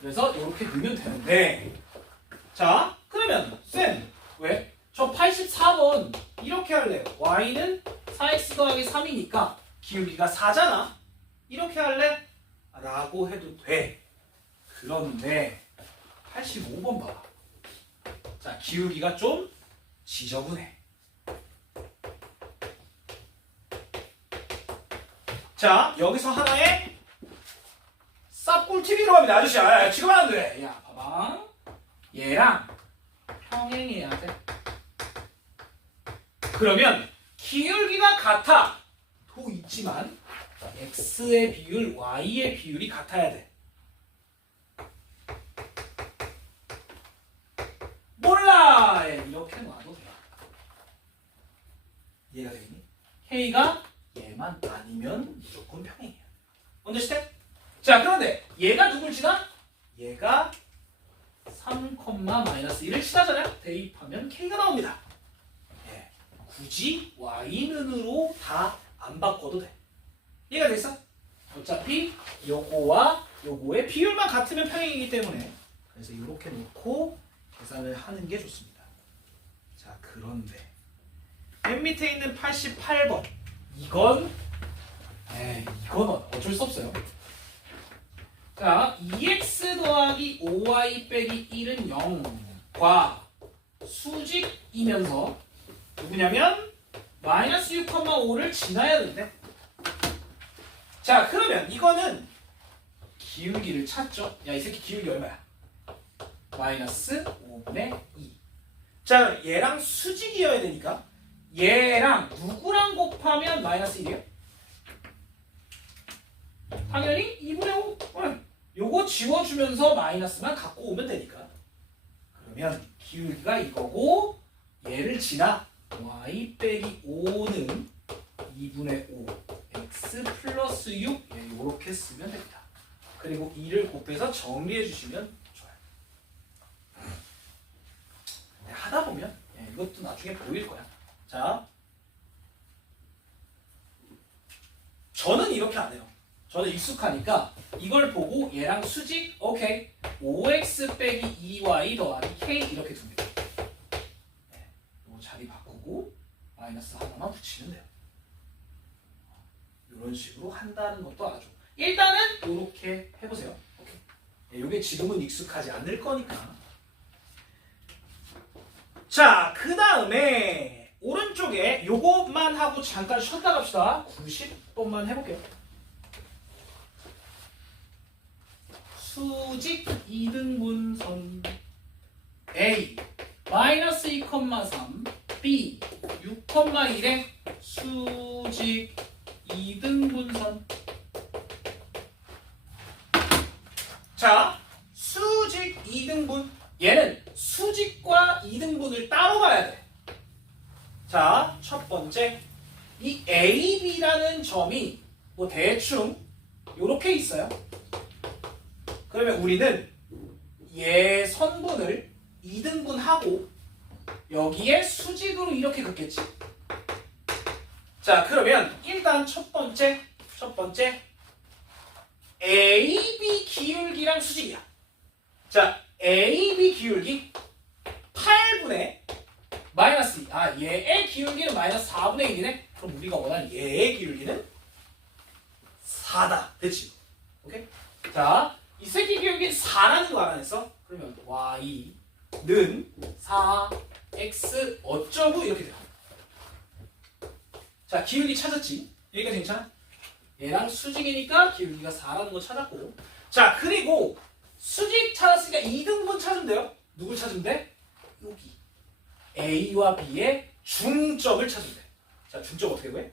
그래서 이렇게 넣으면 되는데. 자, 그러면 쌤 왜? 저 84번 이렇게 할래요. y는 4x 더하기 3이니까 기울기가 4잖아. 이렇게 할래? 라고 해도 돼. 그런데 85번 봐봐. 자, 기울기가 좀 지저분해. 자, 여기서 하나의 쌉 꿀팁이 들어갑니다. 아저씨, 지금 안 돼. 야, 봐봐. 얘랑 평행해야 돼. 그러면 기울기가 같아. 도 있지만 x의 비율, y의 비율이 같아야 돼. 몰라! 이렇게 놔도 돼. 이해가 되겠니? K가 얘만 아니면 무조건 평행이야. 언더스탠드? 자, 그런데 얘가 누굴 지나? 얘가 3, 마이너스 1을 지나잖아요. 대입하면 K가 나옵니다. 예, 굳이 Y는으로 다 안 바꿔도 돼. 이해가 됐어? 어차피 요거와 요거의 비율만 같으면 평행이기 때문에 그래서 이렇게 놓고 계산을 하는 게 좋습니다. 자, 그런데 맨 밑에 있는 88번 이건 어쩔 수 없어요. 자, 2x 더하기 5y 빼기 1은 0과 수직이면서 누구냐면 마이너스 6,5를 지나야 되는데. 자, 그러면 이거는 기울기를 찾죠. 야, 이 새끼 기울기 얼마야? 마이너스 5분의 2. 자, 얘랑 수직이어야 되니까 얘랑 누구랑 곱하면 마이너스 1이에요? 당연히 2분의 5. 요거 지워주면서 마이너스만 갖고 오면 되니까. 그러면 기울기가 이거고 얘를 지나 y 빼기 5는 2분의 5 x 플러스 6 이렇게 쓰면 됩니다. 그리고 2를 곱해서 정리해 주시면 좋아요. 하다 보면 이것도 나중에 보일 거야. 자, 저는 이렇게 안 해요. 저는 익숙하니까 이걸 보고 얘랑 수직 오케이 5x 빼기 2y 더하기 k 이렇게 둡니다. 네, 요 자리 바꾸고 마이너스 하나만 붙이면 돼요. 이런 식으로 한다는 것도 알아줘. 일단은 이렇게 해보세요. 오케이. 네, 요게 지금은 익숙하지 않을 거니까. 자, 그 다음에 오른쪽에 요것만 하고 잠깐 쉬었다 갑시다. 90번만 해볼게요. 수직 이등분선 A 마이너스 2,3 B 6,1의 수직 이등분선. 자, 수직 이등분. 얘는 수직과 이등분을 따로 봐야 돼. 자, 첫 번째 이 AB라는 점이 뭐 대충 요렇게 있어요. 그러면 우리는 얘 선분을 2등분하고 여기에 수직으로 이렇게 긋겠지. 자, 그러면 일단 첫 번째 AB 기울기랑 수직이야. 자, AB 기울기 8분의 마이너스 2. 얘의 기울기는 마이너스 4분의 1이네. 그럼 우리가 원하는 얘의 기울기는 4다. 됐지? 오케이? 자, 이 새끼 기울기는 4라는 거 알아냈어? 그러면 y는 4x 어쩌고 이렇게 돼요. 자, 기울기 찾았지? 여기까지 괜찮아? 얘랑 수직이니까 기울기가 4라는 거 찾았고. 자, 그리고 수직 찾았으니까 2등분 찾으면 돼요. 누굴 찾으면 돼? 여기 A와 B의 중점을 찾으면 돼. 자, 중점 어떻게 구해?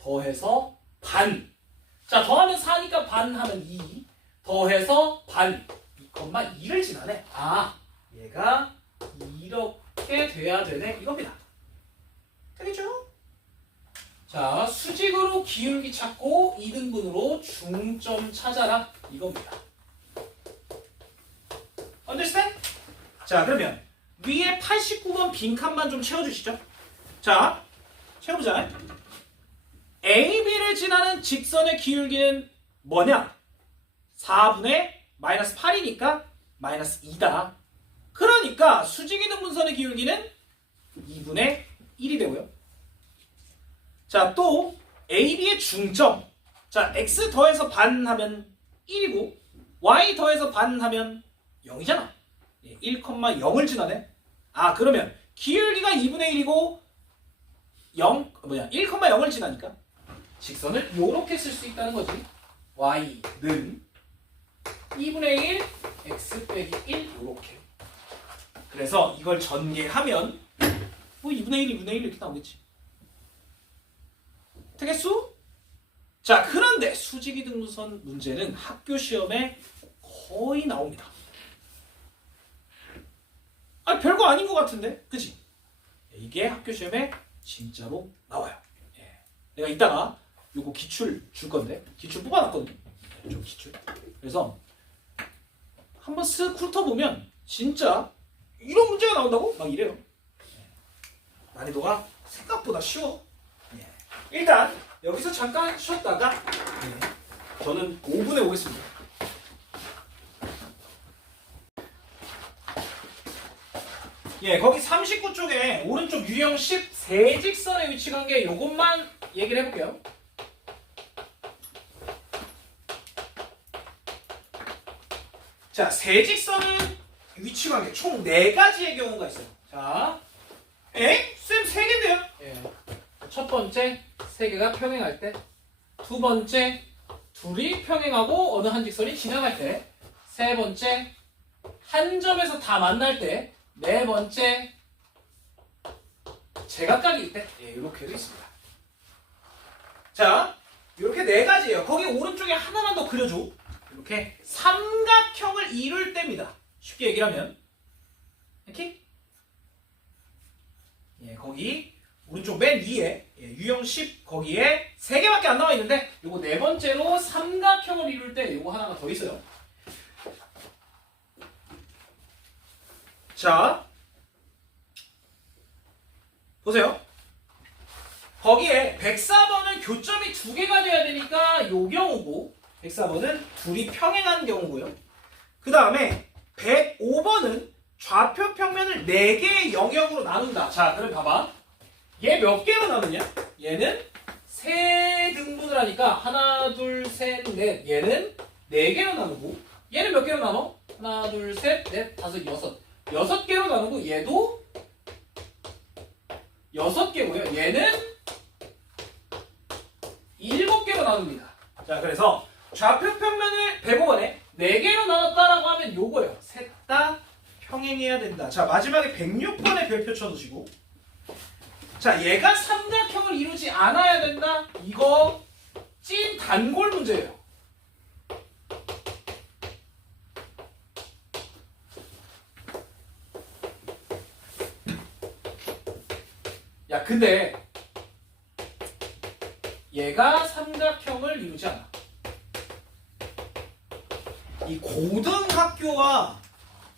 더해서 반. 자, 더하면 4니까 반 하면 2. 더해서 반 2,2를 지나네. 얘가 이렇게 돼야 되네 이겁니다. 되겠죠? 자, 수직으로 기울기 찾고 2등분으로 중점 찾아라 이겁니다. understand? 자, 그러면 위에 89번 빈칸만 좀 채워주시죠. 자, 채워보자. AB를 지나는 직선의 기울기는 뭐냐? 4분의 마이너스 8이니까 마이너스 2다. 그러니까 수직이등분선의 기울기는 2분의 1이 되고요. 자, 또 AB의 중점. 자, x 더해서 반 하면 1이고 y 더해서 반 하면 0이잖아. 1,0을 지나네. 그러면 기울기가 2분의 1이고 1,0을 지나니까 직선을 이렇게 쓸 수 있다는 거지. y는 2분의 1 x 빼기 1 이렇게. 그래서 이걸 전개하면 뭐 2분의 1, 2분의 1 이렇게 나오겠지. 되겠수? 자, 그런데 수직이등분선 문제는 학교 시험에 거의 나옵니다. 별거 아닌 것 같은데, 그치? 이게 학교 시험에 진짜로 나와요. 내가 이따가 요거 기출 줄 건데, 기출 뽑아놨거든요. 좀 기출. 그래서 한번 쓱 훑어보면 진짜 이런 문제가 나온다고? 막 이래요. 난이도가 생각보다 쉬워. 일단 여기서 잠깐 쉬었다가 저는 5분에 오겠습니다. 거기 39쪽에 오른쪽 유형 10 세직선의 위치관계 요것만 얘기를 해볼게요. 자, 세직선은 위치관계 총 4가지의 경우가 있어요. 자, 쌤 3개인데요? 첫 번째 3개가 평행할 때, 두 번째 둘이 평행하고 어느 한 직선이 지나갈 때, 세 번째 한 점에서 다 만날 때, 네 번째 제각각일 때. 이렇게도 있습니다. 자, 이렇게 4가지예요. 거기 오른쪽에 하나만 더 그려줘. 이렇게 삼각형을 이룰 때입니다. 쉽게 얘기를 하면 이렇게 거기 오른쪽 맨 위에 유형 10 거기에 3개밖에 안 나와 있는데 요거 4번째로 삼각형을 이룰 때 요거 하나가 더 있어요. 자, 보세요. 거기에 104번은 교점이 두 개가 돼야 되니까 요 경우고 104번은 둘이 평행한 경우고요. 그 다음에 105번은 좌표 평면을 4개의 영역으로 나눈다. 자, 그럼 봐봐. 얘 몇 개로 나누냐? 얘는 3등분을 하니까 하나, 둘, 셋, 넷. 얘는 4개로 나누고 얘는 몇 개로 나눠? 하나, 둘, 셋, 넷, 다섯, 여섯. 6개로 나누고 얘도 6개고요. 얘는 7개로 나눕니다. 자, 그래서 좌표 평면을 105번에 4개로 나눴다라고 하면 요거예요. 셋 다 평행해야 된다. 자, 마지막에 106번에 별표 쳐두시고. 자, 얘가 삼각형을 이루지 않아야 된다. 이거 찐 단골 문제예요. 야, 근데 얘가 삼각형을 이루지 않아. 이 고등학교와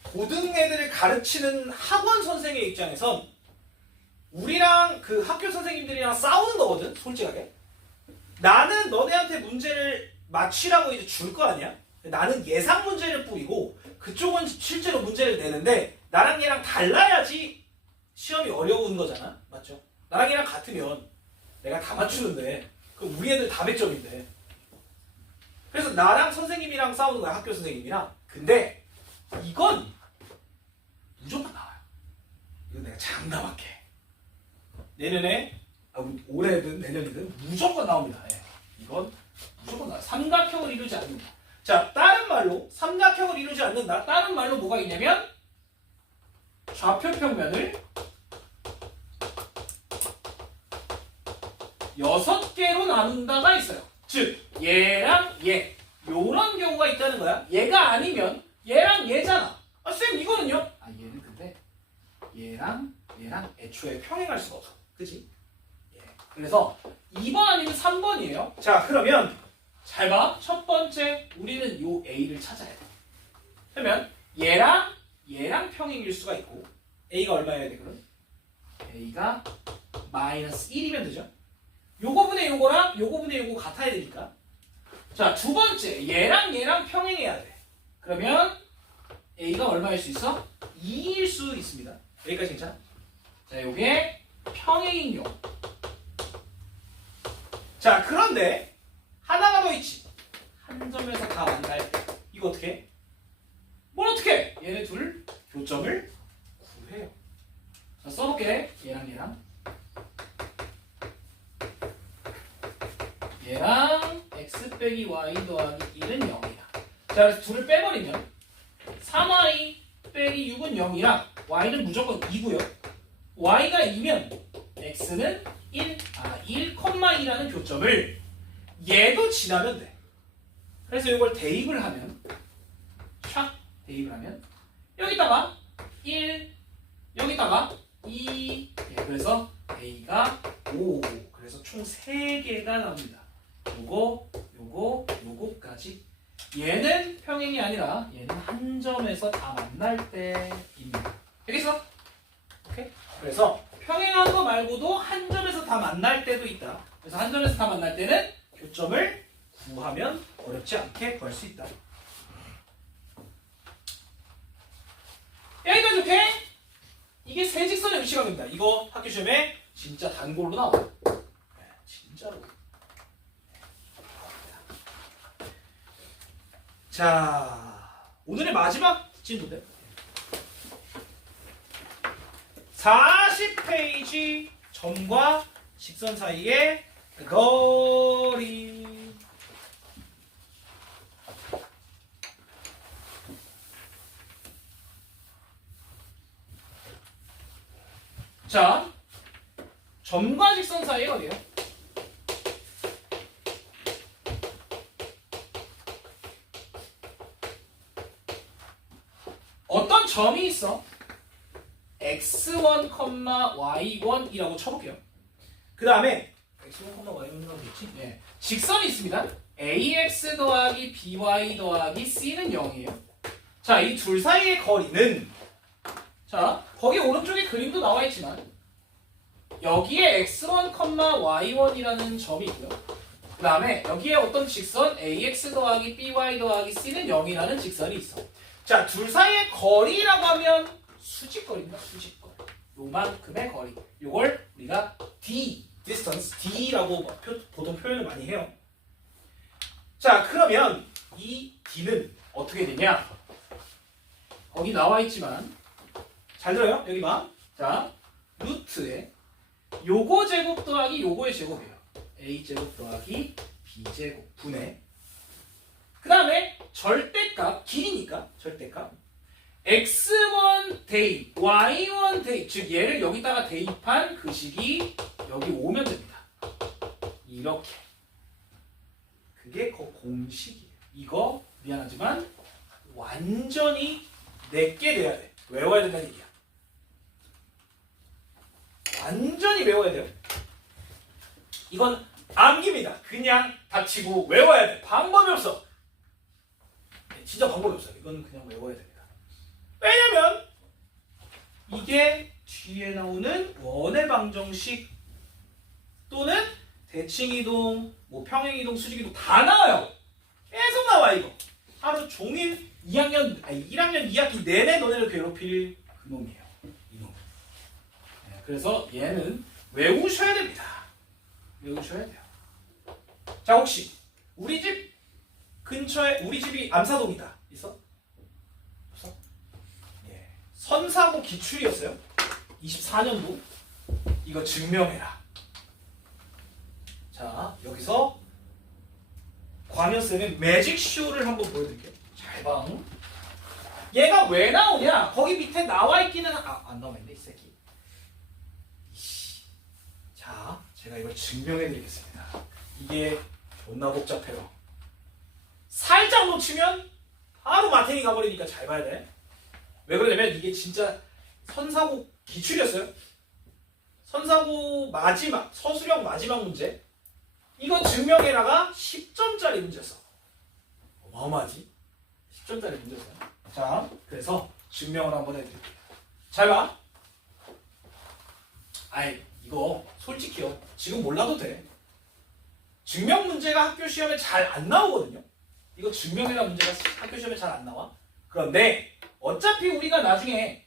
고등 애들을 가르치는 학원 선생의 입장에선 우리랑 그 학교 선생님들이랑 싸우는 거거든, 솔직하게. 나는 너네한테 문제를 맞추라고 이제 줄 거 아니야? 나는 예상 문제를 뿌리고 그쪽은 실제로 문제를 내는데 나랑 얘랑 달라야지 시험이 어려운 거잖아, 맞죠? 나랑 얘랑 같으면 내가 다 맞추는데 그럼 우리 애들 다 100점인데. 그래서 나랑 선생님이랑 싸우는 거야, 학교 선생님이랑. 근데 이건 무조건 나와요. 이거 내가 장담할게. 내년에, 올해든 내년이든 무조건 나옵니다. 예. 이건 무조건 나와요. 삼각형을 이루지 않는다. 자, 다른 말로 삼각형을 이루지 않는다. 다른 말로 뭐가 있냐면 좌표 평면을 6개로 나눈다가 있어요. 즉 얘랑 얘 요런 경우가 있다는 거야. 얘가 아니면 얘랑 얘잖아. 아, 쌤 이거는요? 아, 얘는 근데 얘랑 애초에 평행할 수가 없어. 그치? 예. 그래서 2번 아니면 3번이에요. 자, 그러면 잘 봐. 첫 번째 우리는 요 A를 찾아야 돼. 그러면 얘랑 평행일 수가 있고 A가 얼마여야 돼 그럼? A가 마이너스 1이면 되죠? 요거 분의 요거랑 요거 분의 요거 같아야 되니까. 자, 두 번째 얘랑 평행해야 돼. 그러면 A가 얼마일 수 있어? 2일 수 있습니다. 여기까지 괜찮아? 자, 요게 평행인 경우. 자, 그런데 하나가 더 있지. 한 점에서 다 만날 때 이거 어떻게 해? 뭘 어떻게 해? 얘네 둘 교점을 구해요. 자, 써볼게. 얘랑 x 빼기 y 더하기 1은 0이야. 자, 그래서 둘을 빼버리면 3y 빼기 6은 0이라 y는 무조건 2고요. y가 2면 x는 1,2라는 교점을 얘도 지나면 돼. 그래서 이걸 대입을 하면 샥 대입을 하면 여기다가 1 여기다가 2 예, 그래서 a가 5 그래서 총 3개가 나옵니다. 요거까지 얘는 평행이 아니라 얘는 한 점에서 다 만날 때입니다. 알겠어? 오케이? 그래서 평행한 거 말고도 한 점에서 다 만날 때도 있다. 그래서 한 점에서 다 만날 때는 교점을 구하면 어렵지 않게 구할 수 있다. 여기까지 오케이? 이게 세직선의 위치각입니다. 이거 학교 시험에 진짜 단골로 나와요. 네, 진짜로. 자, 오늘의 마지막 진도인데 40페이지 점과 직선 사이의 거리. 자, 점과 직선 사이의 거리예요. 어떤 점이 있어? x1, y1이라고 쳐볼게요. 그 다음에 x1, y1이라고 되겠지? 네. 직선이 있습니다. ax 더하기 by 더하기 c는 0이에요. 자, 이 둘 사이의 거리는 자, 거기 오른쪽에 그림도 나와 있지만 여기에 x1, y1이라는 점이 있고요. 그 다음에 여기에 어떤 직선 ax 더하기 by 더하기 c는 0이라는 직선이 있어. 자, 둘 사이의 거리라고 하면 수직거리입니다. 수직거리. 요만큼의 거리. 요걸 우리가 d, distance, d라고 보통 표현을 많이 해요. 자, 그러면 이 d는 어떻게 되냐? 거기 나와 있지만 잘 들어요? 여기 봐. 자, 루트에 요거 제곱 더하기 요거의 제곱이에요. a제곱 더하기 b제곱 분의 그 다음에 절대값, 길이니까 절대값 x1 대입, y1 대입, 즉 얘를 여기다가 대입한 그 식이 여기 오면 됩니다. 이렇게. 그게 그 공식이에요. 이거 미안하지만 완전히 내게 돼야 돼. 외워야 된다는 얘기야. 완전히 외워야 돼요. 이건 암기입니다. 그냥 닥치고 외워야 돼. 방법이 없어. 진짜 방법이 없어요. 이건 그냥 외워야 됩니다. 왜냐면 이게 뒤에 나오는 원의 방정식 또는 대칭이동, 뭐 평행이동, 수직이동 다 나와요. 계속 나와 이거. 하루 종일 1학년 2학기 내내 너네를 괴롭힐 그놈이에요. 이놈. 네, 그래서 얘는 외우셔야 됩니다. 외우셔야 돼요. 자, 혹시 우리 집 근처에 우리 집이 암사동이다. 있어? 없어? 예. 선사고 기출이었어요. 24년도. 이거 증명해라. 자, 여기서 광현쌤의 매직쇼를 한번 보여드릴게요. 잘 봐. 얘가 왜 나오냐? 거기 밑에 나와 있기는 안 나와 있네 이 새끼. 자, 제가 이걸 증명해 드리겠습니다. 이게 존나 복잡해요. 살짝 놓치면 바로 마탱이 가버리니까 잘 봐야 돼. 왜 그러냐면 이게 진짜 선사고 기출이었어요. 선사고 마지막, 서술형 마지막 문제. 이거 증명해라가 10점짜리 문제였어. 어마어마하지? 10점짜리 문제였어요. 자, 그래서 증명을 한번 해드릴게요. 잘 봐. 아이, 이거 솔직히요. 지금 몰라도 돼. 증명 문제가 학교 시험에 잘 안 나오거든요. 이거 증명해라 문제가 학교 시험에 잘 안 나와. 그런데 어차피 우리가 나중에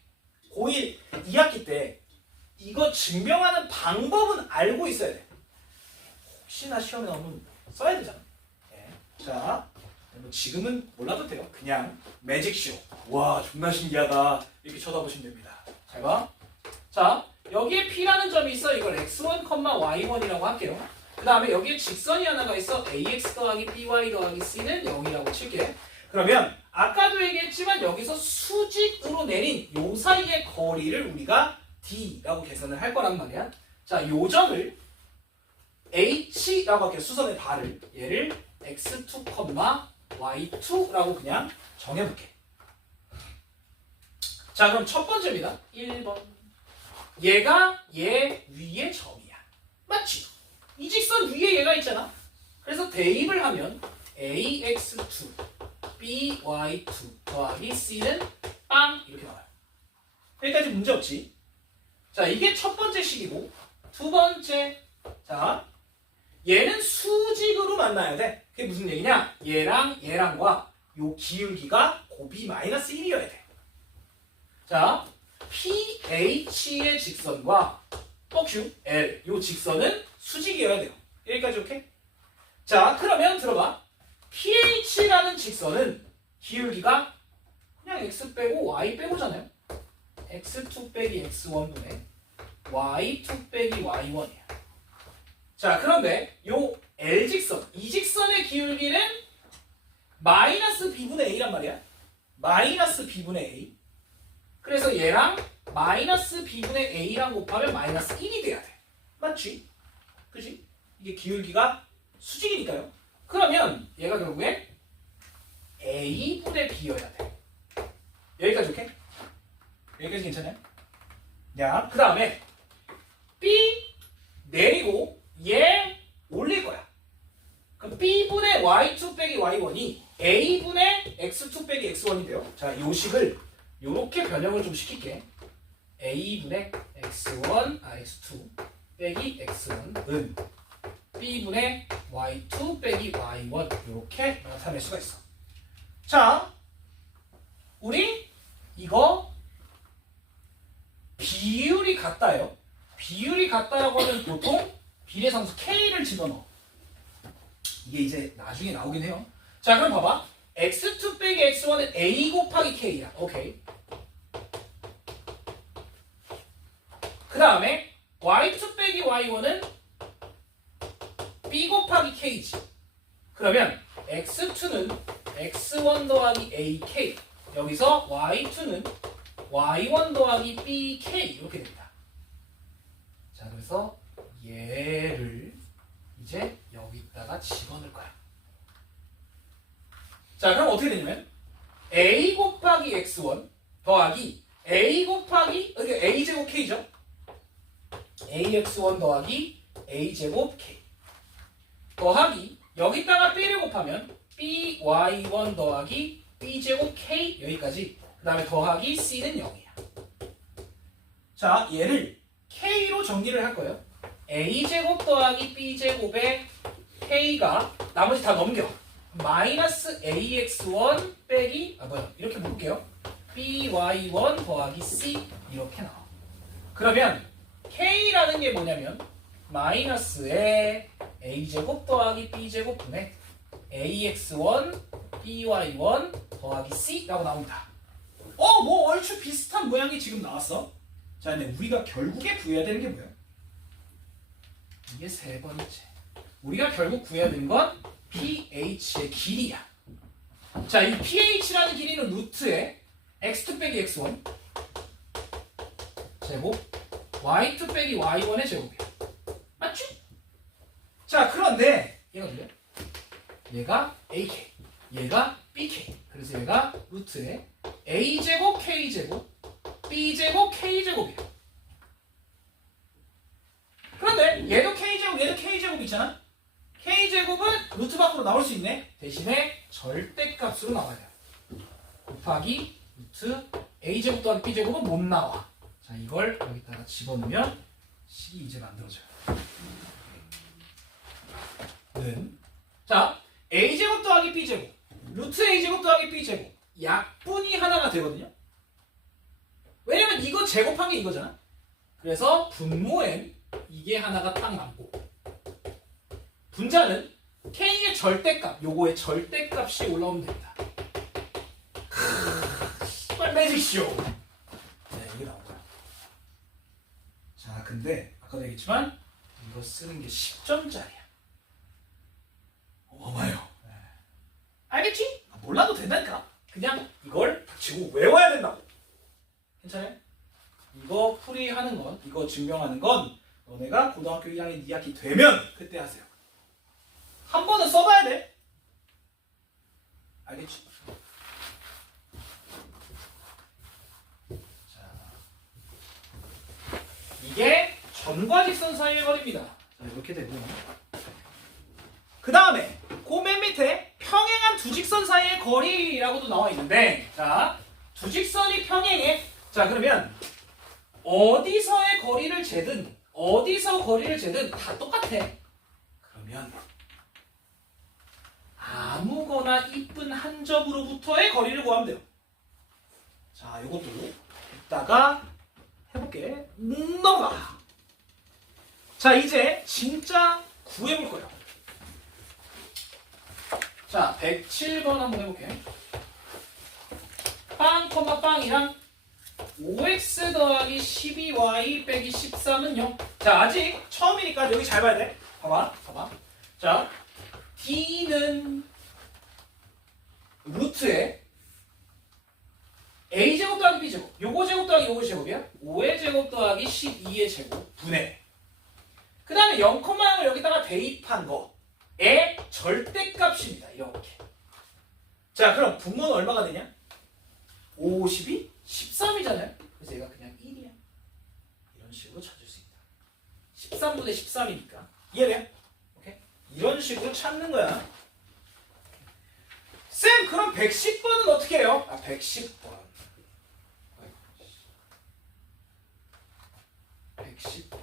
고1 2학기 때 이거 증명하는 방법은 알고 있어야 돼. 혹시나 시험에 나오면 써야 되잖아. 네. 자, 뭐 지금은 몰라도 돼요. 그냥 매직쇼. 와, 존나 신기하다. 이렇게 쳐다보시면 됩니다. 잘 봐. 자, 여기에 P라는 점이 있어. 이걸 x1, y1이라고 할게요. 그 다음에 여기에 직선이 하나가 있어. ax 더하기 by 더하기 c는 0이라고 칠게. 그러면 아까도 얘기했지만 여기서 수직으로 내린 요 사이의 거리를 우리가 d라고 계산을 할 거란 말이야. 자, 요 점을 h라고 할게요. 수선의 발을. 얘를 x2, y2라고 그냥 정해볼게. 자, 그럼 첫 번째입니다. 1번. 얘가 얘 위의 점이야. 맞지? 이 직선 위에 얘가 있잖아. 그래서 대입을 하면 ax2, by2 더하기 c는 빵 이렇게 나와요. 여기까지 문제 없지? 자, 이게 첫 번째 식이고 두 번째. 자, 얘는 수직으로 만나야 돼. 그게 무슨 얘기냐? 얘랑 얘랑과 요 기울기가 곱이 -1이어야 돼. 자, PH의 직선과 q, L 요 직선은 수직이어야 돼요. 여기까지 오케이? 자, 그러면 들어봐. PH라는 직선은 기울기가 그냥 x 빼고 y 빼고잖아요. x2 빼기 x1분의 y2 빼기 y1이야. 자, 그런데 요 L직선, 이 직선의 기울기는 -b분의 a란 말이야. -b분의 a. 그래서 얘랑 -b분의 a랑 곱하면 -1이 돼야 돼. 맞지? 그지? 이게 기울기가 수직이니까요. 그러면 얘가 결국에 a분의 b여야 돼. 여기까지 오케이? 여기까지 괜찮아요? 야, 그 다음에 b 내리고 얘 올릴 거야. 그럼 b분의 y2 빼기 y1이 a분의 x2 빼기 x1이 돼요. 자, 요 식을 요렇게 변형을 좀 시킬게. a분의 x1, x2 빼기 x는 b분의 y2 빼기 y1 이렇게 나타낼 수가 있어. 자, 우리 이거 비율이 같다요. 비율이 같다라고 하면 보통 비례상수 k를 집어넣어. 이게 이제 나중에 나오긴 해요. 자, 그럼 봐봐. x2 빼기 x1은 a 곱하기 k야. 오케이. 그 다음에 y2 빼기 y1은 b 곱하기 k지. 그러면 x2는 x1 더하기 ak. 여기서 y2는 y1 더하기 bk 이렇게 됩니다. 자, 그래서 얘를 이제 여기다가 집어넣을 거야. 자, 그럼 어떻게 되냐면 a 곱하기 x1 더하기 a 곱하기 a 제곱 k죠. ax1 더하기 a 제곱 k 더하기 여기다가 b를 곱하면 by1 더하기 b 제곱 k 여기까지. 그 다음에 더하기 c는 0이야. 자, 얘를 k로 정리를 할 거예요. a 제곱 더하기 b 제곱에 k가 나머지 다 넘겨. 마이너스 ax1 빼기 이렇게 묶을게요. by1 더하기 c 이렇게 나와. 그러면 k라는 게 뭐냐면 마이너스에 a제곱 더하기 b제곱 분의 ax1 by1 더하기 c라고 나옵니다. 뭐 얼추 비슷한 모양이 지금 나왔어. 자, 근데 우리가 결국에 구해야 되는 게 뭐야? 이게 세 번째. 우리가 결국 구해야 되는 건 pH의 길이야. 자, 이 pH라는 길이는 루트에 x2 빼기 x1 제곱 y2 빼기 y1의 제곱이야. 맞지? 자, 그런데 얘가 뭐야? 얘가 AK, 얘가 BK. 그래서 얘가 루트에 A제곱 K제곱 B제곱 K제곱이야. 그런데 얘도 K제곱 얘도 K제곱 있잖아. K제곱은 루트 밖으로 나올 수 있네. 대신에 절대값으로 나와야 돼. 곱하기 루트 A제곱 더하기 B제곱은 못 나와. 자, 이걸 여기다가 집어넣으면 식이 이제 만들어져요. 자, A제곱 더하기 B제곱 루트 A제곱 더하기 B제곱 약분이 하나가 되거든요. 왜냐면 이거 제곱한 게 이거잖아. 그래서 분모엔 이게 하나가 딱 남고 분자는 K의 절대값 요거의 절대값이 올라오면 됩니다. 정말 매직쇼. 네, 이게 나온 거야. 자, 근데 아까도 얘기했지만 이거 쓰는 게 10점짜리야. 어마어마해요. 네. 알겠지? 몰라도 된다니까. 그냥 이걸 닥치고 외워야 된다고. 괜찮아요? 이거 풀이하는 건, 이거 증명하는 건 너네가 고등학교 1학년 2학기 되면 그때 하세요. 한 번은 써봐야 돼. 알겠지? 자, 이게 점과 직선 사이의 거리입니다. 자, 이렇게 되고 그 다음에 그 맨 밑에 평행한 두 직선 사이의 거리라고도 나와 있는데, 자, 두 직선이 평행해. 자, 그러면 어디서의 거리를 재든 어디서 거리를 재든 다 똑같아. 그러면 아무거나 이쁜 한 점으로부터의 거리를 구하면 돼요. 자, 이것도 이따가 해볼게. 넘어가. 자, 이제 진짜 구해볼 거예요. 자, 107번 한번 해볼게. 빵, 빵이랑 5x 더하기 12y 빼기 13은 0. 자, 아직 처음이니까 여기 잘 봐야 돼. 봐봐. 자, d는 루트에 a제곱 더하기 b제곱 요거 제곱 더하기 요거 제곱이야. 5의 제곱 더하기 12의 제곱 분의 그 다음에 0,0을 여기다가 대입한 거의 절대값입니다. 이렇게. 자, 그럼 분모는 얼마가 되냐? 50이 13이잖아요. 그래서 얘가 그냥 1이야. 이런 식으로 찾을 수 있다. 13분의 13이니까. 이해돼요? 오케이? 이런 식으로 찾는 거야. 쌤, 그럼 110번은 어떻게 해요? 110번. 110번.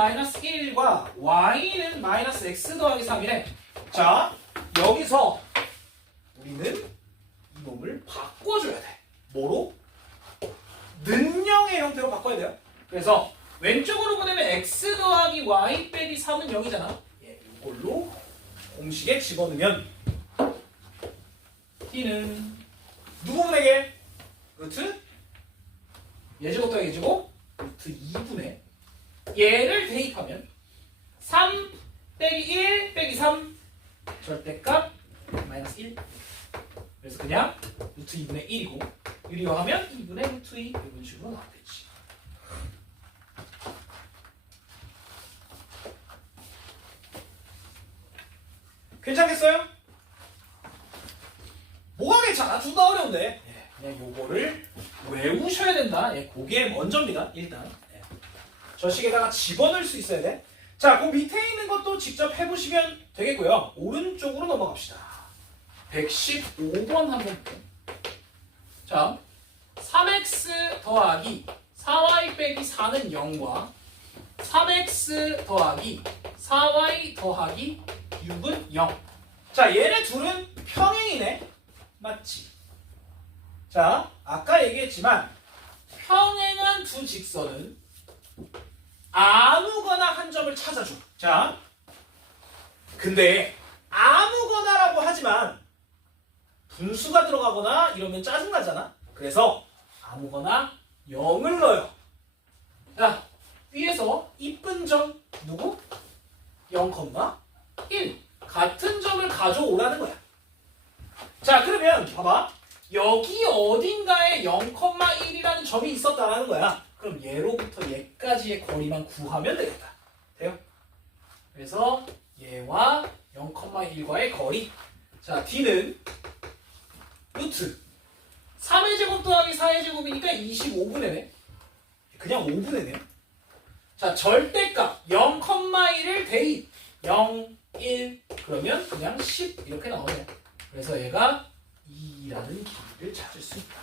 마이너스 1과 y는 마이너스 x 더하기 3이래. 자, 여기서 우리는 이놈을 바꿔줘야 돼. 뭐로? 는영의 형태로 바꿔야 돼요. 그래서 왼쪽으로 보내면 x 더하기 y 빼기 3은 0이잖아. 이걸로 공식에 집어넣으면 t는 누구분에게? 루트 예제곱 더하기 예제곱 루트 2분의 얘를 대입하면 3 빼기 1 빼기 3 절대값 마이너스 1. 그래서 그냥 루트 2분의 1이고 유리화하면 2분의 루트 2 이런 식으로 나오겠지. 괜찮겠어요? 뭐가 괜찮아? 둘 다 어려운데. 그냥 요거를 외우셔야 된다. 그게 먼저입니다. 일단 저 식에다가 집어넣을 수 있어야 돼. 자, 그 밑에 있는 것도 직접 해보시면 되겠고요. 오른쪽으로 넘어갑시다. 115번 한번 볼게요. 자, 3x 더하기 4y 빼기 4는 0과 3x 더하기 4y 더하기 6은 0. 자, 얘네 둘은 평행이네. 맞지? 자, 아까 얘기했지만 평행한 두 직선은 아무거나 한 점을 찾아줘. 자, 근데 아무거나라고 하지만 분수가 들어가거나 이러면 짜증나잖아. 그래서 아무거나 0을 넣어요. 자, 위에서 이쁜 점 누구? 0,1 같은 점을 가져오라는 거야. 자, 그러면 봐봐. 여기 어딘가에 0,1이라는 점이 있었다라는 거야. 그럼 얘로부터 얘까지의 거리만 구하면 되겠다. 돼요? 그래서 얘와 0,1과의 거리. 자, d는 루트 3의 제곱 더하기 4의 제곱이니까 25분의 4. 그냥 5분의 4네요. 자, 절대값 0,1을 대입 0, 1 그러면 그냥 10 이렇게 나오네요. 그래서 얘가 2라는 길이를 찾을 수 있다.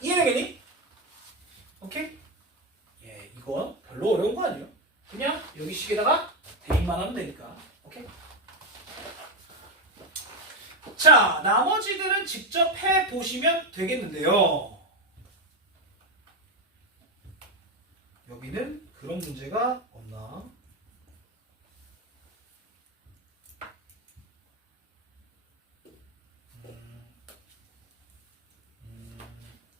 이해되겠니? 오케이? 예, 이거 별로 어려운 거 아니에요. 그냥 여기 식에다가 대입만 하면 되니까. 오케이? 자, 나머지들은 직접 해보시면 되겠는데요. 여기는 그런 문제가 없나?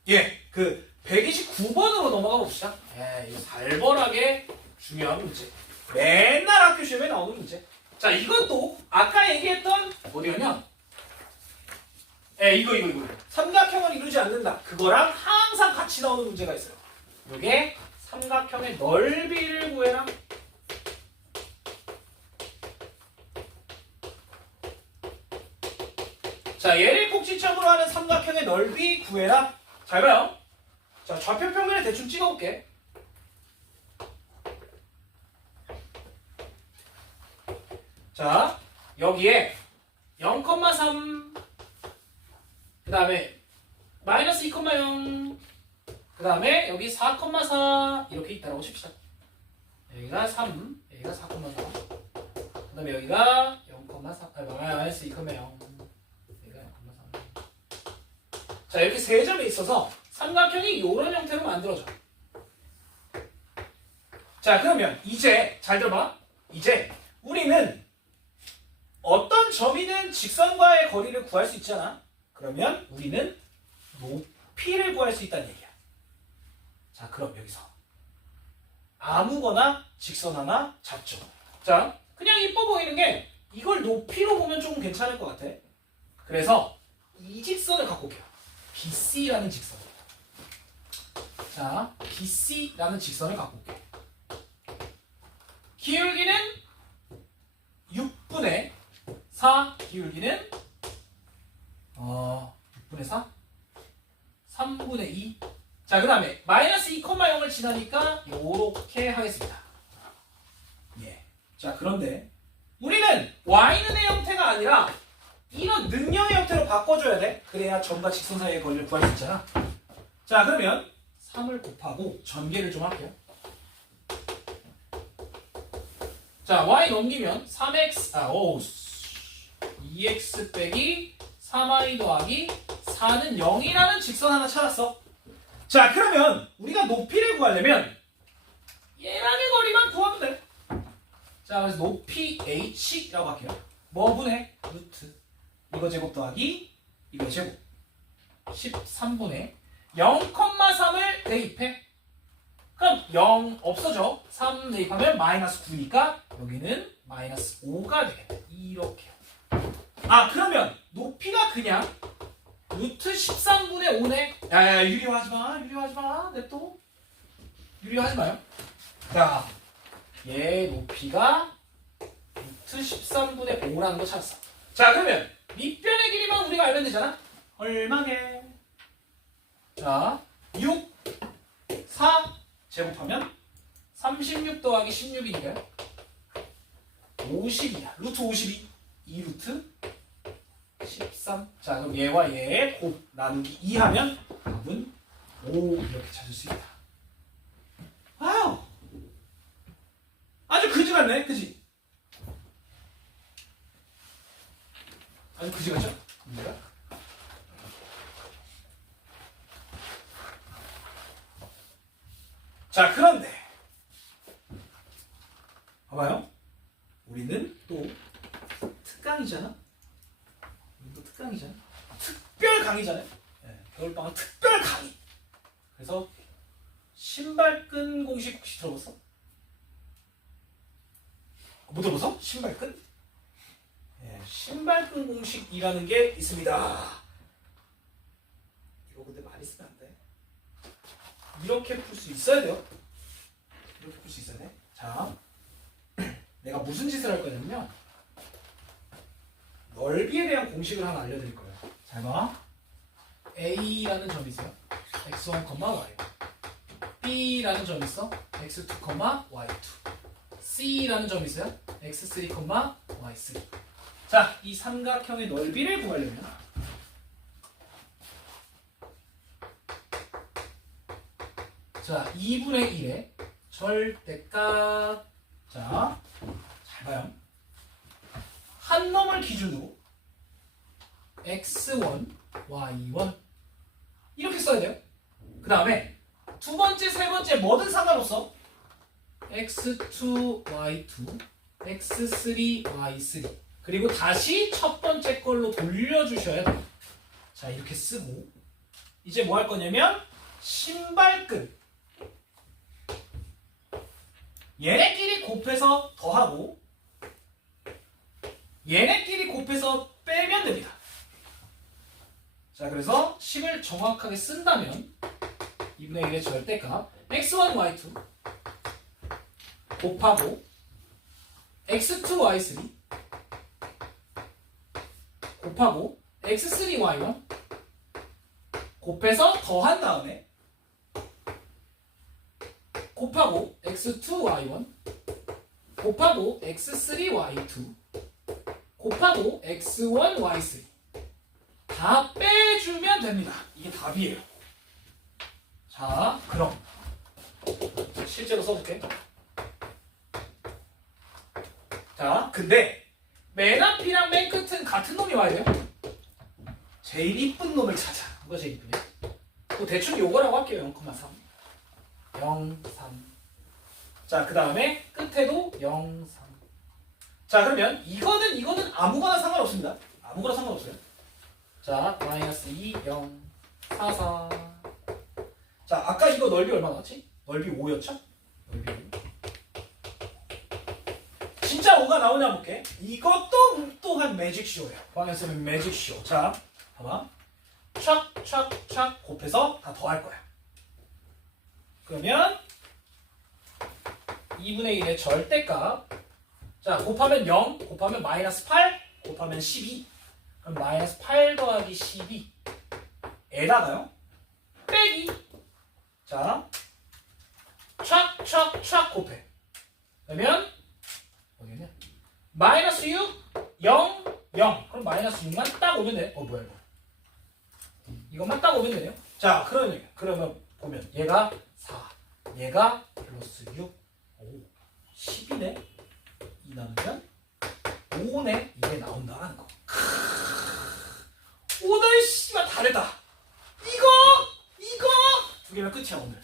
예, 그 129번으로 넘어가 봅시다. 예, 이 살벌하게 중요한 문제. 맨날 학교 시험에 나오는 문제. 자, 이것도 아까 얘기했던 어디였냐? 예, 이거. 삼각형을 이루지 않는다. 그거랑 항상 같이 나오는 문제가 있어요. 이게 삼각형의 넓이를 구해라. 자, 얘를 꼭지점으로 하는 삼각형의 넓이 구해라. 잘 봐요. 자, 좌표 평면에 대충 찍어볼게. 자, 여기에 0,3 그 다음에 마이너스 2,0 그 다음에 여기 4,4 이렇게 있다라고 칩시다. 여기가 3, 여기가 4,4 그 다음에 여기가 0,4 마이너스 2,0 여기가 0,3 자, 이렇게 세 점이 있어서 삼각형이 이런 형태로 만들어져. 자, 그러면 이제 잘 들어봐. 이제 우리는 어떤 점이든 직선과의 거리를 구할 수 있잖아. 그러면 우리는 높이를 구할 수 있다는 얘기야. 자, 그럼 여기서 아무거나 직선 하나 잡죠. 자, 그냥 이뻐 보이는 게 이걸 높이로 보면 조금 괜찮을 것 같아. 그래서 이 직선을 갖고 올게요. BC라는 직선. 자, BC라는 직선을 갖고 올게요. 기울기는 6분의 4, 기울기는 6분의 4? 3분의 2. 자, 그 다음에 마이너스 2,0을 지나니까 요렇게 하겠습니다. 예. 자, 그런데 우리는 y는의 형태가 아니라 이런 능형의 형태로 바꿔줘야 돼. 그래야 점과 직선 사이의 거리를 구할 수 있잖아. 자, 그러면 3을 곱하고 전개를 좀 할게요. 자, y 넘기면 2x 빼기 3y 더하기 4는 0이라는 직선 하나 찾았어. 자, 그러면 우리가 높이를 구하려면 얘랑의 거리만 구하면 돼. 자, 그래서 높이 h라고 할게요. 뭐 분의 루트 이거 제곱 더하기 이거 제곱 13분의 0,3을 대입해. 그럼 0 없어져. 3 대입하면 마이너스 9니까 여기는 마이너스 5가 되겠다. 이렇게. 아, 그러면 높이가 그냥 루트 13분의 5네. 야야, 유리화하지 마. 냅둬. 유리화하지 마요. 자, 얘 높이가 루트 13분의 5라는 거 찾았어. 자, 그러면 밑변의 길이만 우리가 알면 되잖아. 얼마게? 자, 6, 4 제곱하면 36 더하기 16이니까요. 52야. 루트 52. 2루트 13. 자, 그럼 얘와 얘 곱 나누기 2 하면 답은 5 이렇게 찾을 수 있다. 와우. 아주 그지 같네. 그지? 아주 그지 같죠? 문제가? 자, 그런데 봐봐요. 우리는 또 특강이잖아. 또 특강이잖아. 특별 강의잖아요. 네, 겨울방학 특별 강의. 그래서 신발끈 공식 혹시 들어봤어? 못 들어봤어? 신발끈? 네, 신발끈 공식이라는 게 있습니다. 이거 근데 많이 쓰면 안 돼. 이렇게 풀 수 있어야 돼요. 이렇게 풀 수 있어야 돼. 자, 내가 무슨 짓을 할 거냐면요. 넓이에 대한 공식을 하나 알려드릴 거예요. 잘 봐. A라는 점이 있어요. x1, y. B라는 점이 있어. x2, y2. C라는 점이 있어요. x3, y3. 자, 이 삼각형의 넓이를 구하려면 자, 2분의 1의 절대값. 자, 잘 봐요. 한 놈을 기준으로 x1, y1 이렇게 써야 돼요. 그 다음에 두 번째, 세 번째 뭐든 상관없어. x2, y2, x3, y3 그리고 다시 첫 번째 걸로 돌려주셔야 돼요. 자, 이렇게 쓰고 이제 뭐 할 거냐면 신발끈 얘네끼리 곱해서 더하고 얘네끼리 곱해서 빼면 됩니다. 자, 그래서 식을 정확하게 쓴다면 2분의 1의 절대값 x1, y2 곱하고 x2, y3 곱하고 x3, y1 곱해서 더한 다음에 곱하고 x2, y1 곱하고 x3, y2 곱하고 x1, y3 다 빼주면 됩니다. 이게 답이에요. 자, 그럼 실제로 써볼게. 자, 근데 맨 앞이랑 맨 끝은 같은 놈이 와야 돼요. 제일 이쁜 놈을 찾아. 누가 제일 이쁘냐? 또 대충 요거라고 할게요. 0,3 0,3 자, 그 다음에 끝에도 0,3 자, 그러면 이거는 아무거나 상관없습니다. 아무거나 상관없어요. 자, 마이너스 2, 0, 4, 4 자, 아까 이거 넓이 얼마 나왔지? 넓이 5였죠? 넓이 5 진짜 5가 나오냐 볼게. 이것도 또한 매직쇼예요. 방에서는 매직쇼. 자, 봐봐. 촥촥촥 곱해서 다 더할 거야. 그러면 2분의 1의 절대값. 자, 곱하면 0, 곱하면 마이너스 8, 곱하면 12. 그럼 마이너스 8 더하기 12. 에다가요. 빼기. 자, 촥촥촥 곱해. 그러면 어디냐? 마이너스 6, 0, 0. 그럼 마이너스 6만 딱 오면 돼. 뭐야 이거? 이것만 딱 오면 되네요. 자, 그러면 보면 얘가 4, 얘가 플러스 6, 오, 10이네. 2 나누면 5분의 1에 나온다라는 거. 오늘 씨발 다르다. 이거 두 개면 끝이야 오늘.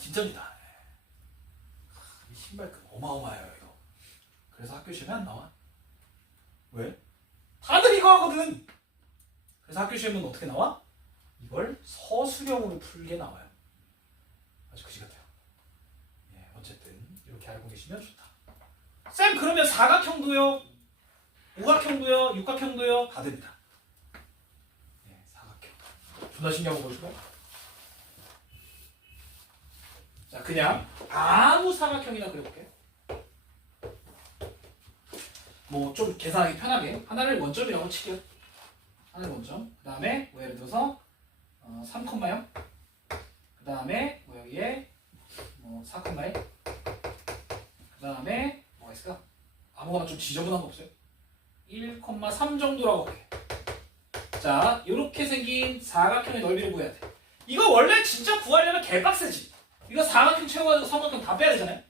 진짜입니다. 이 신발끈 어마어마해요 이거. 그래서 학교 시험에 안 나와. 왜? 다들 이거 하거든. 그래서 학교 시험은 어떻게 나와? 이걸 서술형으로 풀게 나와요. 아주 그지 같아요. 예, 어쨌든 이렇게 알고 계시면 좋다. 쌤 그러면 사각형도요, 오각형도요, 육각형도요 다 됩니다. 예, 사각형. 존나 신기한 거 보여줄까요? 자, 그냥 아무 사각형이나 그려볼게요. 뭐 좀 계산하기 편하게 하나를 원점이라고 칠게요. 하나를 원점. 그 다음에 뭐 예를 들어서 3,0 그 다음에 뭐 여기에 뭐 4,1 그 다음에 뭐가 있을까? 아무거나 좀 지저분한 거 없어요? 1,3 정도라고 할게. 자, 이렇게 생긴 사각형의 넓이를 구해야 돼. 이거 원래 진짜 구하려면 개빡세지. 이거 사각형 채워가지고 삼각형 다 빼야 되잖아요.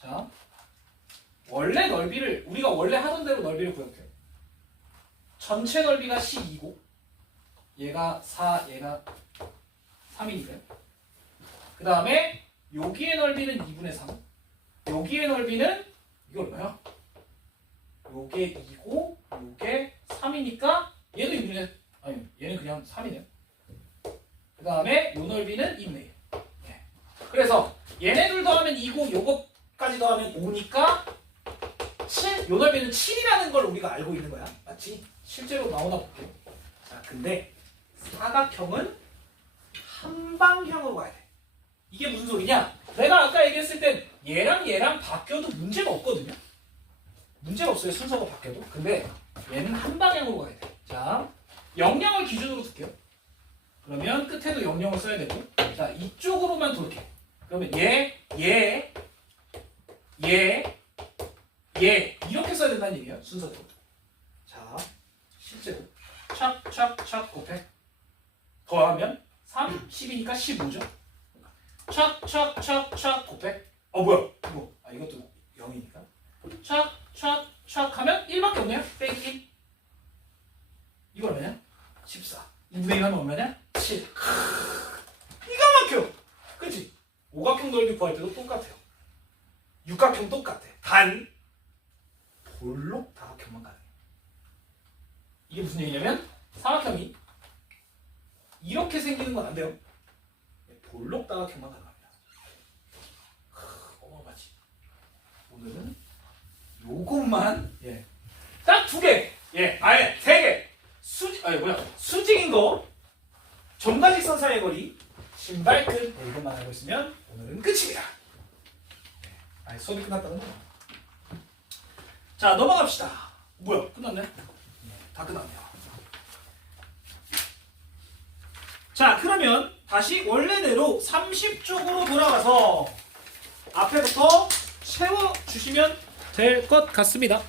자, 원래 넓이를 우리가 원래 하던 대로 넓이를 구할게요. 전체 넓이가 12고 얘가 4, 얘가 3이니까요. 그 다음에 여기의 넓이는 2분의 3. 여기의 넓이는 이거 얼마야? 요게 2고 요게 3이니까 얘도 2분의 아니 얘는 그냥 3이네요. 그 다음에 요 넓이는 2분의 1. 네. 그래서 얘네 둘 더하면 2고 요것까지 더하면 5니까 7, 요 넓이는 7이라는 걸 우리가 알고 있는 거야. 맞지? 실제로 나오나 볼게요. 자, 근데 사각형은 한방향으로 가야 돼. 이게 무슨 소리냐? 내가 아까 얘기했을 땐 얘랑 바뀌어도 문제가 없거든요. 문제가 없어요. 순서가 바뀌어도. 근데 얘는 한 방향으로 가야 돼. 자, 0,0을 기준으로 둘게요. 그러면 끝에도 0,0을 써야 되고, 자, 이쪽으로만 돌게. 그러면 얘 이렇게 써야 된다는 얘기예요. 순서대로. 자, 실제로 착착착 곱해. 더하면 3, 10이니까 15죠. 착착착착 곱해. 뭐야? 이거. 이것도 0이니까. 착착착 하면 1밖에 없네요. 빼기 1. 이거 얼마냐? 14. 2분의 1 하면 얼마냐? 7. 기가 막혀. 그치? 오각형 넓이 구할 때도 똑같아요. 육각형 똑같아. 단 볼록 다각형만 가능해. 이게 무슨 얘기냐면 사각형이 이렇게 생기는 건 안 돼요. 볼록 다각형만 가능합니다. 어마어마하지. 오늘은 요것만 딱 2개, 아예 3개. 수직인 거, 정가직선 사이의 거리, 신발끈 이것만 알고 있으면 오늘은 끝입니다. 수업이 끝났다는 거. 자, 넘어갑시다. 뭐야? 끝났네? 다 끝났네요. 자, 그러면 다시 원래대로 30쪽으로 돌아가서 앞에부터 채워주시면 될 것 같습니다.